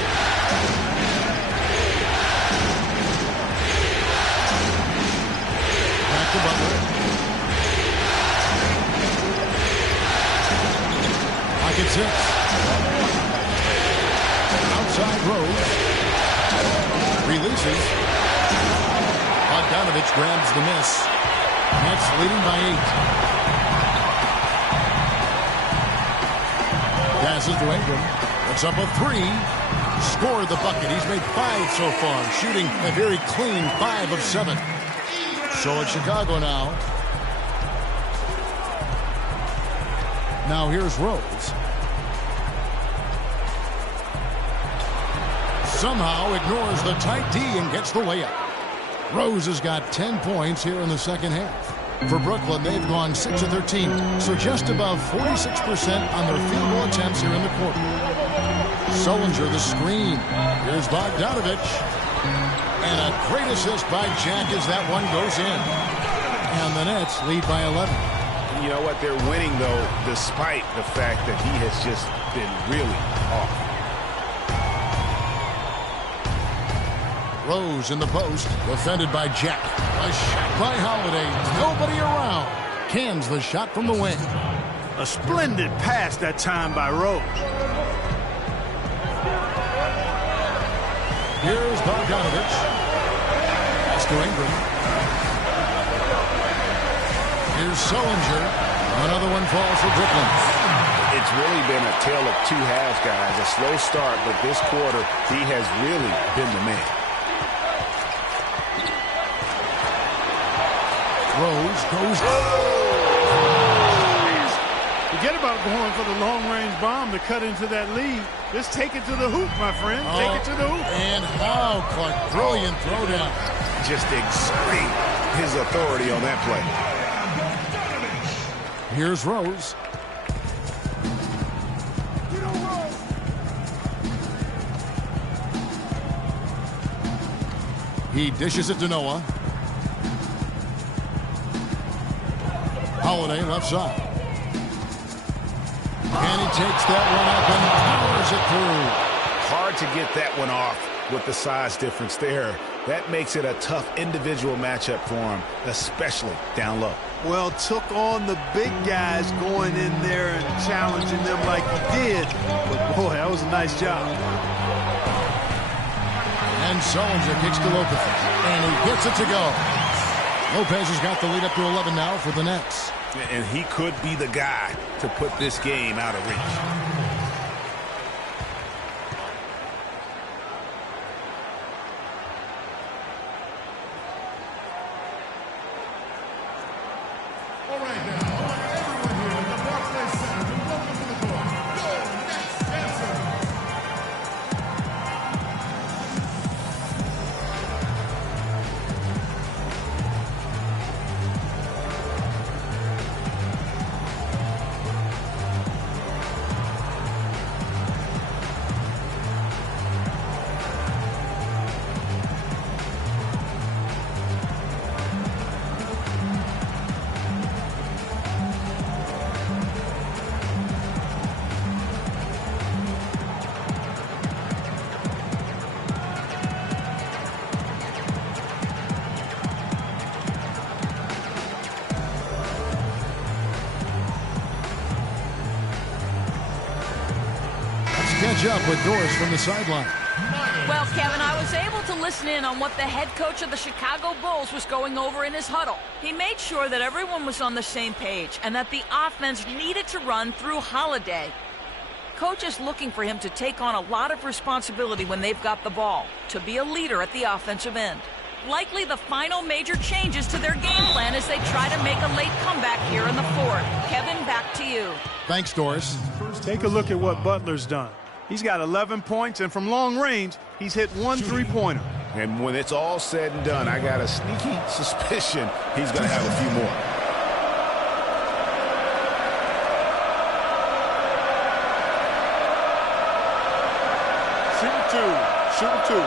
Back to Butler. Pocket 6. Outside Rose. Releases. Bogdanovich grabs the miss. Nets leading by 8. Passes to Ingram. Puts up a 3. Scored the bucket. He's made 5 so far. Shooting a very clean 5 of 7. So it's Chicago now. Now here's Rose. Somehow ignores the tight D and gets the layup. Rose has got 10 points here in the second half. For Brooklyn, they've gone 6 of 13, so just above 46% on their field goal attempts here in the quarter. Sullinger the screen. Here's Bogdanovich. And a great assist by Jack as that one goes in. And the Nets lead by 11. You know what? They're winning, though, despite the fact that he has just been really off. Rose in the post, defended by Jack. A shot by Holiday. Nobody around. Cans the shot from the wing. A splendid pass that time by Rose. Here's Bogdanovich. Pass to Ingram. Here's Sullinger. Another one falls for Brooklyn. It's really been a tale of 2 halves, guys. A slow start, but this quarter, he has really been the man. Rose goes. Forget about going for the long-range bomb to cut into that lead. Just take it to the hoop, my friend. Take it to the hoop. And how, Clark. Brilliant throwdown. Just exerting his authority on that play. Here's Rose. He dishes it to Noah. Holiday left side. And he takes that one up and powers it through. Hard to get that one off with the size difference there. That makes it a tough individual matchup for him, especially down low. Well, took on the big guys going in there and challenging them like he did. But, boy, that was a nice job. And Sullinger kicks to Lopez. And he gets it to go. Lopez has got the lead up to 11 now for the Nets. And he could be the guy to put this game out of reach. All right, now, I want everyone here in the Barclays Center to welcome to the court, your next dancer. Catch up with Doris from the sideline. Well, Kevin, I was able to listen in on what the head coach of the Chicago Bulls was going over in his huddle. He made sure that everyone was on the same page and that the offense needed to run through Holiday. Coach is looking for him to take on a lot of responsibility when they've got the ball, to be a leader at the offensive end. Likely the final major changes to their game plan as they try to make a late comeback here in the fourth. Kevin, back to you. Thanks, Doris. Take a look at what Butler's done. He's got 11 points, and from long range, he's hit 1 3-pointer. And when it's all said and done, I got a sneaky suspicion he's going to have a few more. Shooting two. Shooting two.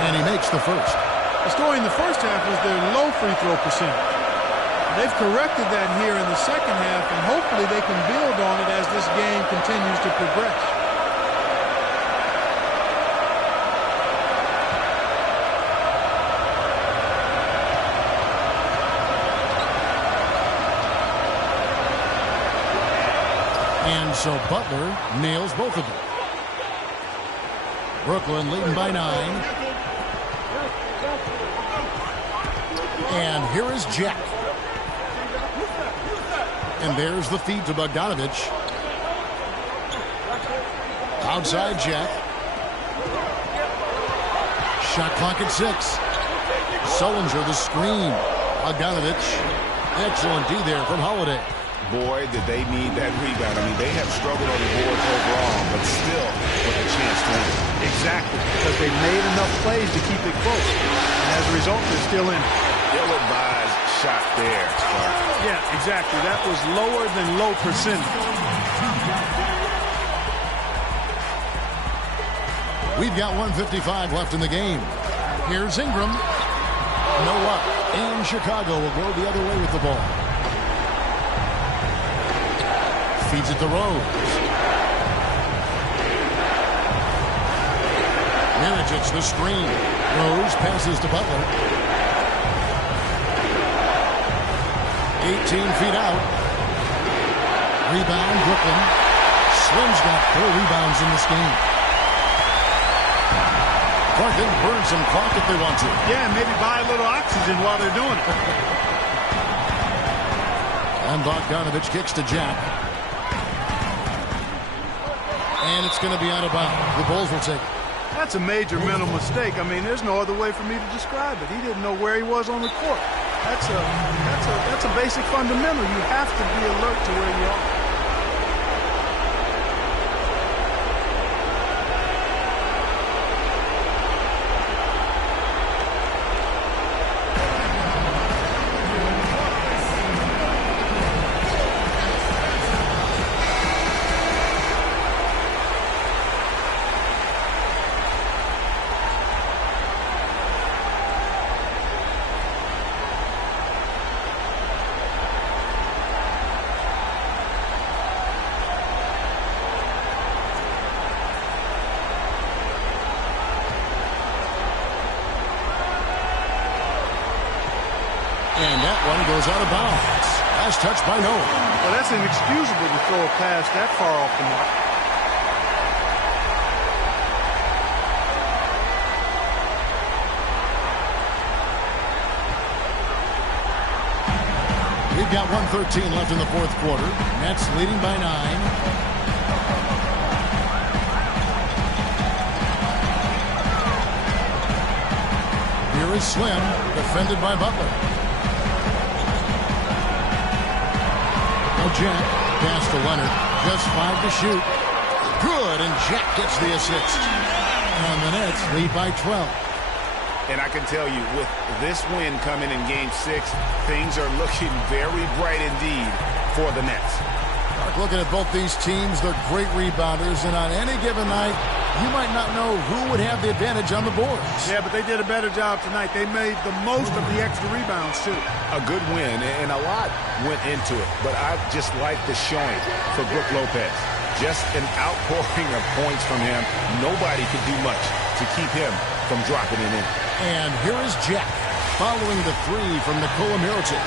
And he makes the first. The story in the first half was their low free throw percentage. They've corrected that here in the second half, and hopefully they can build on it as this game continues to progress. And so Butler nails both of them. Brooklyn leading by 9. And here is Jack. And there's the feed to Bogdanovich. Outside Jack. Shot clock at 6. Sullinger the screen. Bogdanovich. Excellent D there from Holiday. Boy, did they need that rebound. I mean, they have struggled on the boards overall, but still with a chance to win. Exactly, because they made enough plays to keep it close. And as a result, they're still in it. Ill-advised shot there, Clark. Yeah, exactly. That was lower than low percentage. We've got 1:55 left in the game. Here's Ingram. No luck. And Chicago will go the other way with the ball. Feeds it to Rose. Mirotic the screen. Rose passes to Butler. 18 feet out. Rebound, Brooklyn. Slim's got 4 rebounds in this game. Clark, they can burn some clock if they want to. Yeah, maybe buy a little oxygen while they're doing it. And Bogdanovich kicks to Jack. And it's going to be out of bounds. The Bulls will take it. That's a major mental mistake. I mean, there's no other way for me to describe it. He didn't know where he was on the court. That's a basic fundamental. You have to be alert to where you are. one goes out of bounds. Last touch by Noah. Well, that's inexcusable to throw a pass that far off the mark. We've got 1:13 left in the fourth quarter. Nets leading by 9. Here is Slim, defended by Butler. Now Jack, pass to Leonard. Just 5 to shoot. Good, and Jack gets the assist. And the Nets lead by 12. And I can tell you, with this win coming in Game 6, things are looking very bright indeed for the Nets. Looking at both these teams, they're great rebounders, and on any given night, you might not know who would have the advantage on the boards. Yeah, but they did a better job tonight. They made the most of the extra rebounds, too. A good win, and a lot went into it, but I just like the showing for Brook Lopez. Just an outpouring of points from him. Nobody could do much to keep him from dropping it in. And here is Jack, following the three from Nikola Mirotic.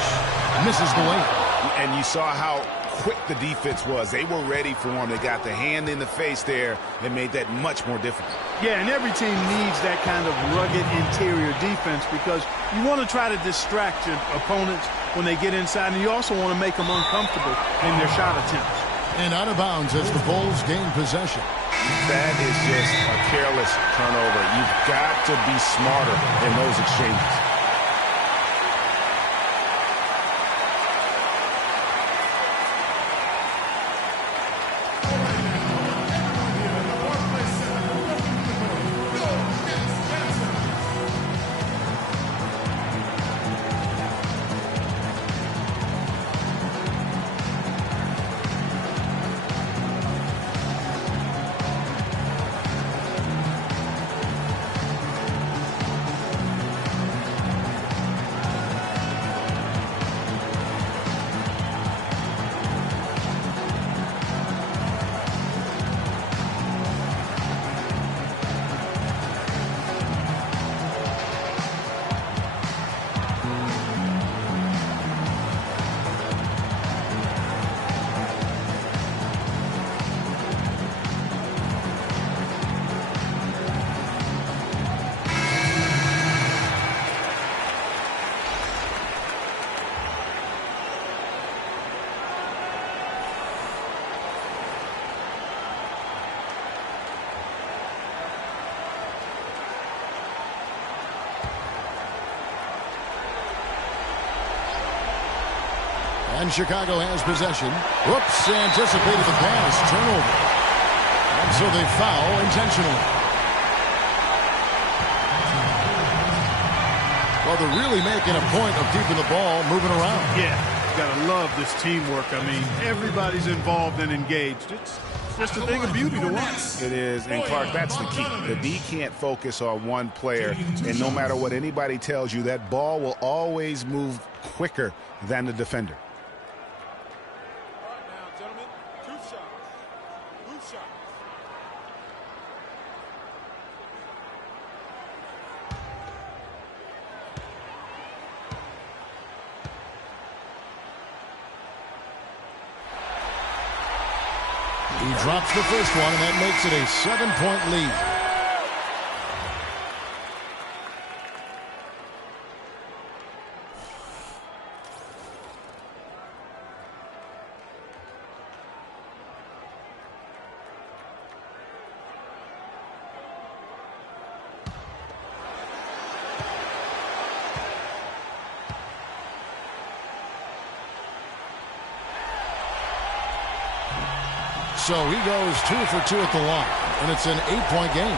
Misses the layup. And you saw how quick the defense was. They were ready for him. They got the hand in the face there and made that much more difficult. Yeah, and every team needs that kind of rugged interior defense because you want to try to distract your opponents when they get inside, and you also want to make them uncomfortable in their shot attempts. And out of bounds as the Bulls gain possession. That is just a careless turnover. You've got to be smarter in those exchanges. And Chicago has possession. Whoops, anticipated the pass. Turnover. And so they foul intentionally. Well, they're really making a point of keeping the ball moving around. Yeah, you got to love this teamwork. I mean, everybody's involved and engaged. It's just a thing of beauty to watch. It is, and Clark, that's the key. The D can't focus on one player, and no matter what anybody tells you, that ball will always move quicker than the defender. He drops the first one, and that makes it a 7-point lead. So he goes 2 for 2 at the line, and it's an 8-point game.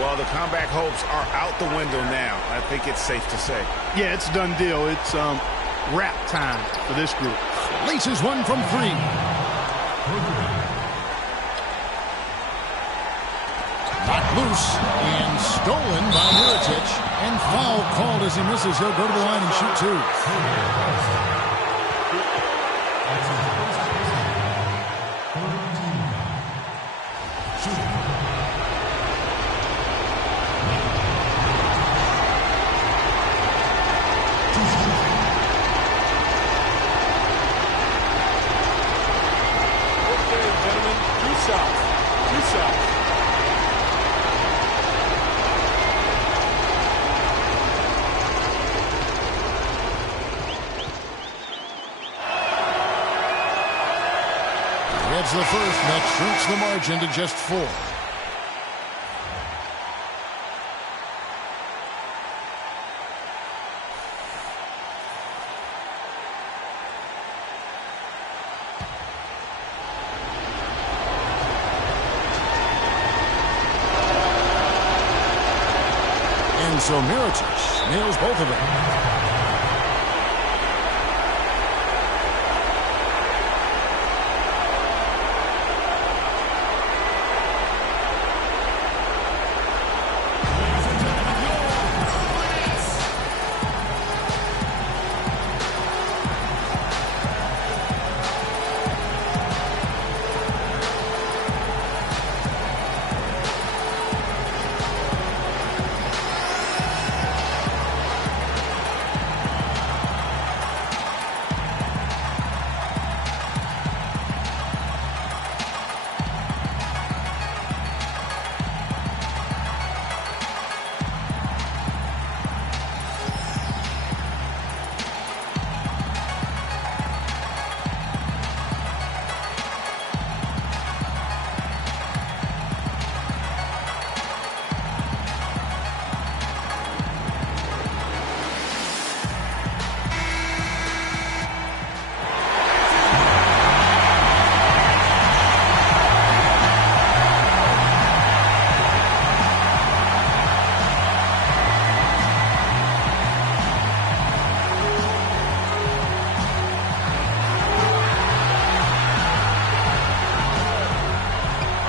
Well, the comeback hopes are out the window now. I think it's safe to say. Yeah, it's a done deal. It's wrap time for this group. Laces one from 3. Knocked loose and stolen by Mirotic, and foul called as he misses. He'll go to the line and shoot 2. shots. 2 shots. Gets the first, and that shrinks the margin to just 4. And so Mirotic nails both of them.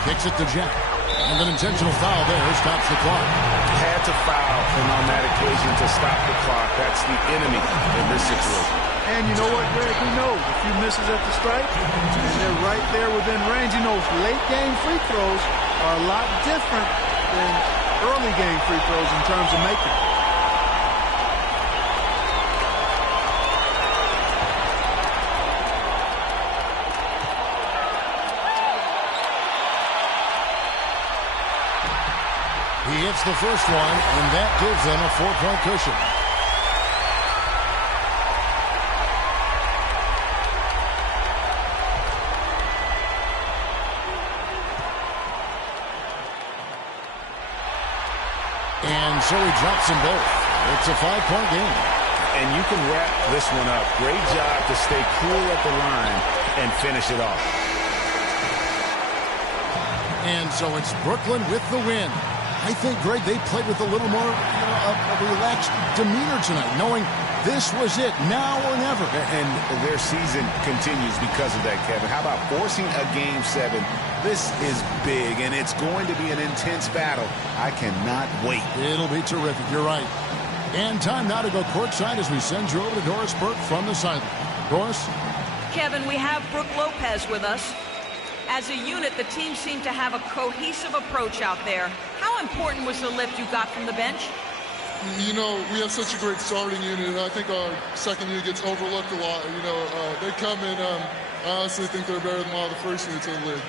Kicks it to Jack. And an intentional foul there stops the clock. Had to foul, and on that occasion to stop the clock. That's the enemy in this situation. And you know what, Greg? We know a few misses at the stripe, and they're right there within range. You know, late game free throws are a lot different than early game free throws in terms of making. He hits the first one, and that gives them a 4-point cushion. And so he drops them both. It's a 5-point game. And you can wrap this one up. Great job to stay cool at the line and finish it off. And so it's Brooklyn with the win. I think, Greg, they played with a little more a relaxed demeanor tonight, knowing this was it, now or never. And their season continues because of that, Kevin. How about forcing a Game 7? This is big, and it's going to be an intense battle. I cannot wait. It'll be terrific. You're right. And time now to go courtside as we send you over to Doris Burke from the sideline. Doris? Kevin, we have Brooke Lopez with us. As a unit, the team seemed to have a cohesive approach out there. How important was the lift you got from the bench? You know, we have such a great starting unit, and I think our second unit gets overlooked a lot. You know, they come in, I honestly think they're better than a lot of the first units in the league.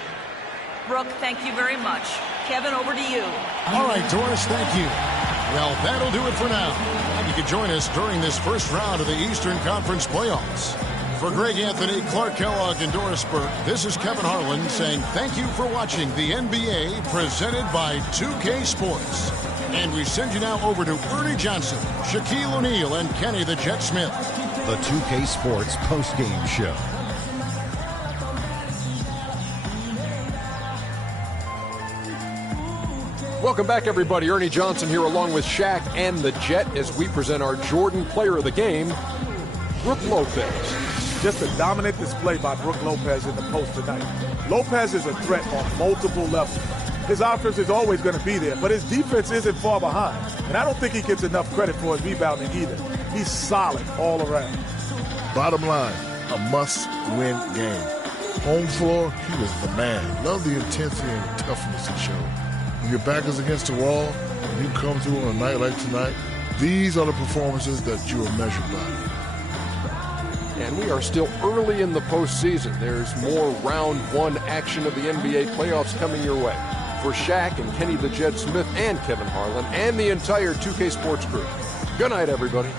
Brooke, thank you very much. Kevin, over to you. All right, Doris, thank you. Well, that'll do it for now. And you can join us during this first round of the Eastern Conference playoffs. For Greg Anthony, Clark Kellogg, and Doris Burke, this is Kevin Harlan saying thank you for watching the NBA presented by 2K Sports. And we send you now over to Ernie Johnson, Shaquille O'Neal, and Kenny the Jet Smith. The 2K Sports postgame show. Welcome back, everybody. Ernie Johnson here along with Shaq and the Jet as we present our Jordan Player of the Game, Brooke Lopez. Just a dominant display by Brooke Lopez in the post tonight. Lopez is a threat on multiple levels. His offense is always going to be there, but his defense isn't far behind. And I don't think he gets enough credit for his rebounding either. He's solid all around. Bottom line, a must-win game. Home floor, he was the man. Love the intensity and toughness he showed. When your back is against the wall and you come through on a night like tonight, these are the performances that you are measured by. And we are still early in the postseason. There's more round one action of the NBA playoffs coming your way. For Shaq and Kenny the Jet Smith and Kevin Harlan and the entire 2K Sports crew, good night, everybody.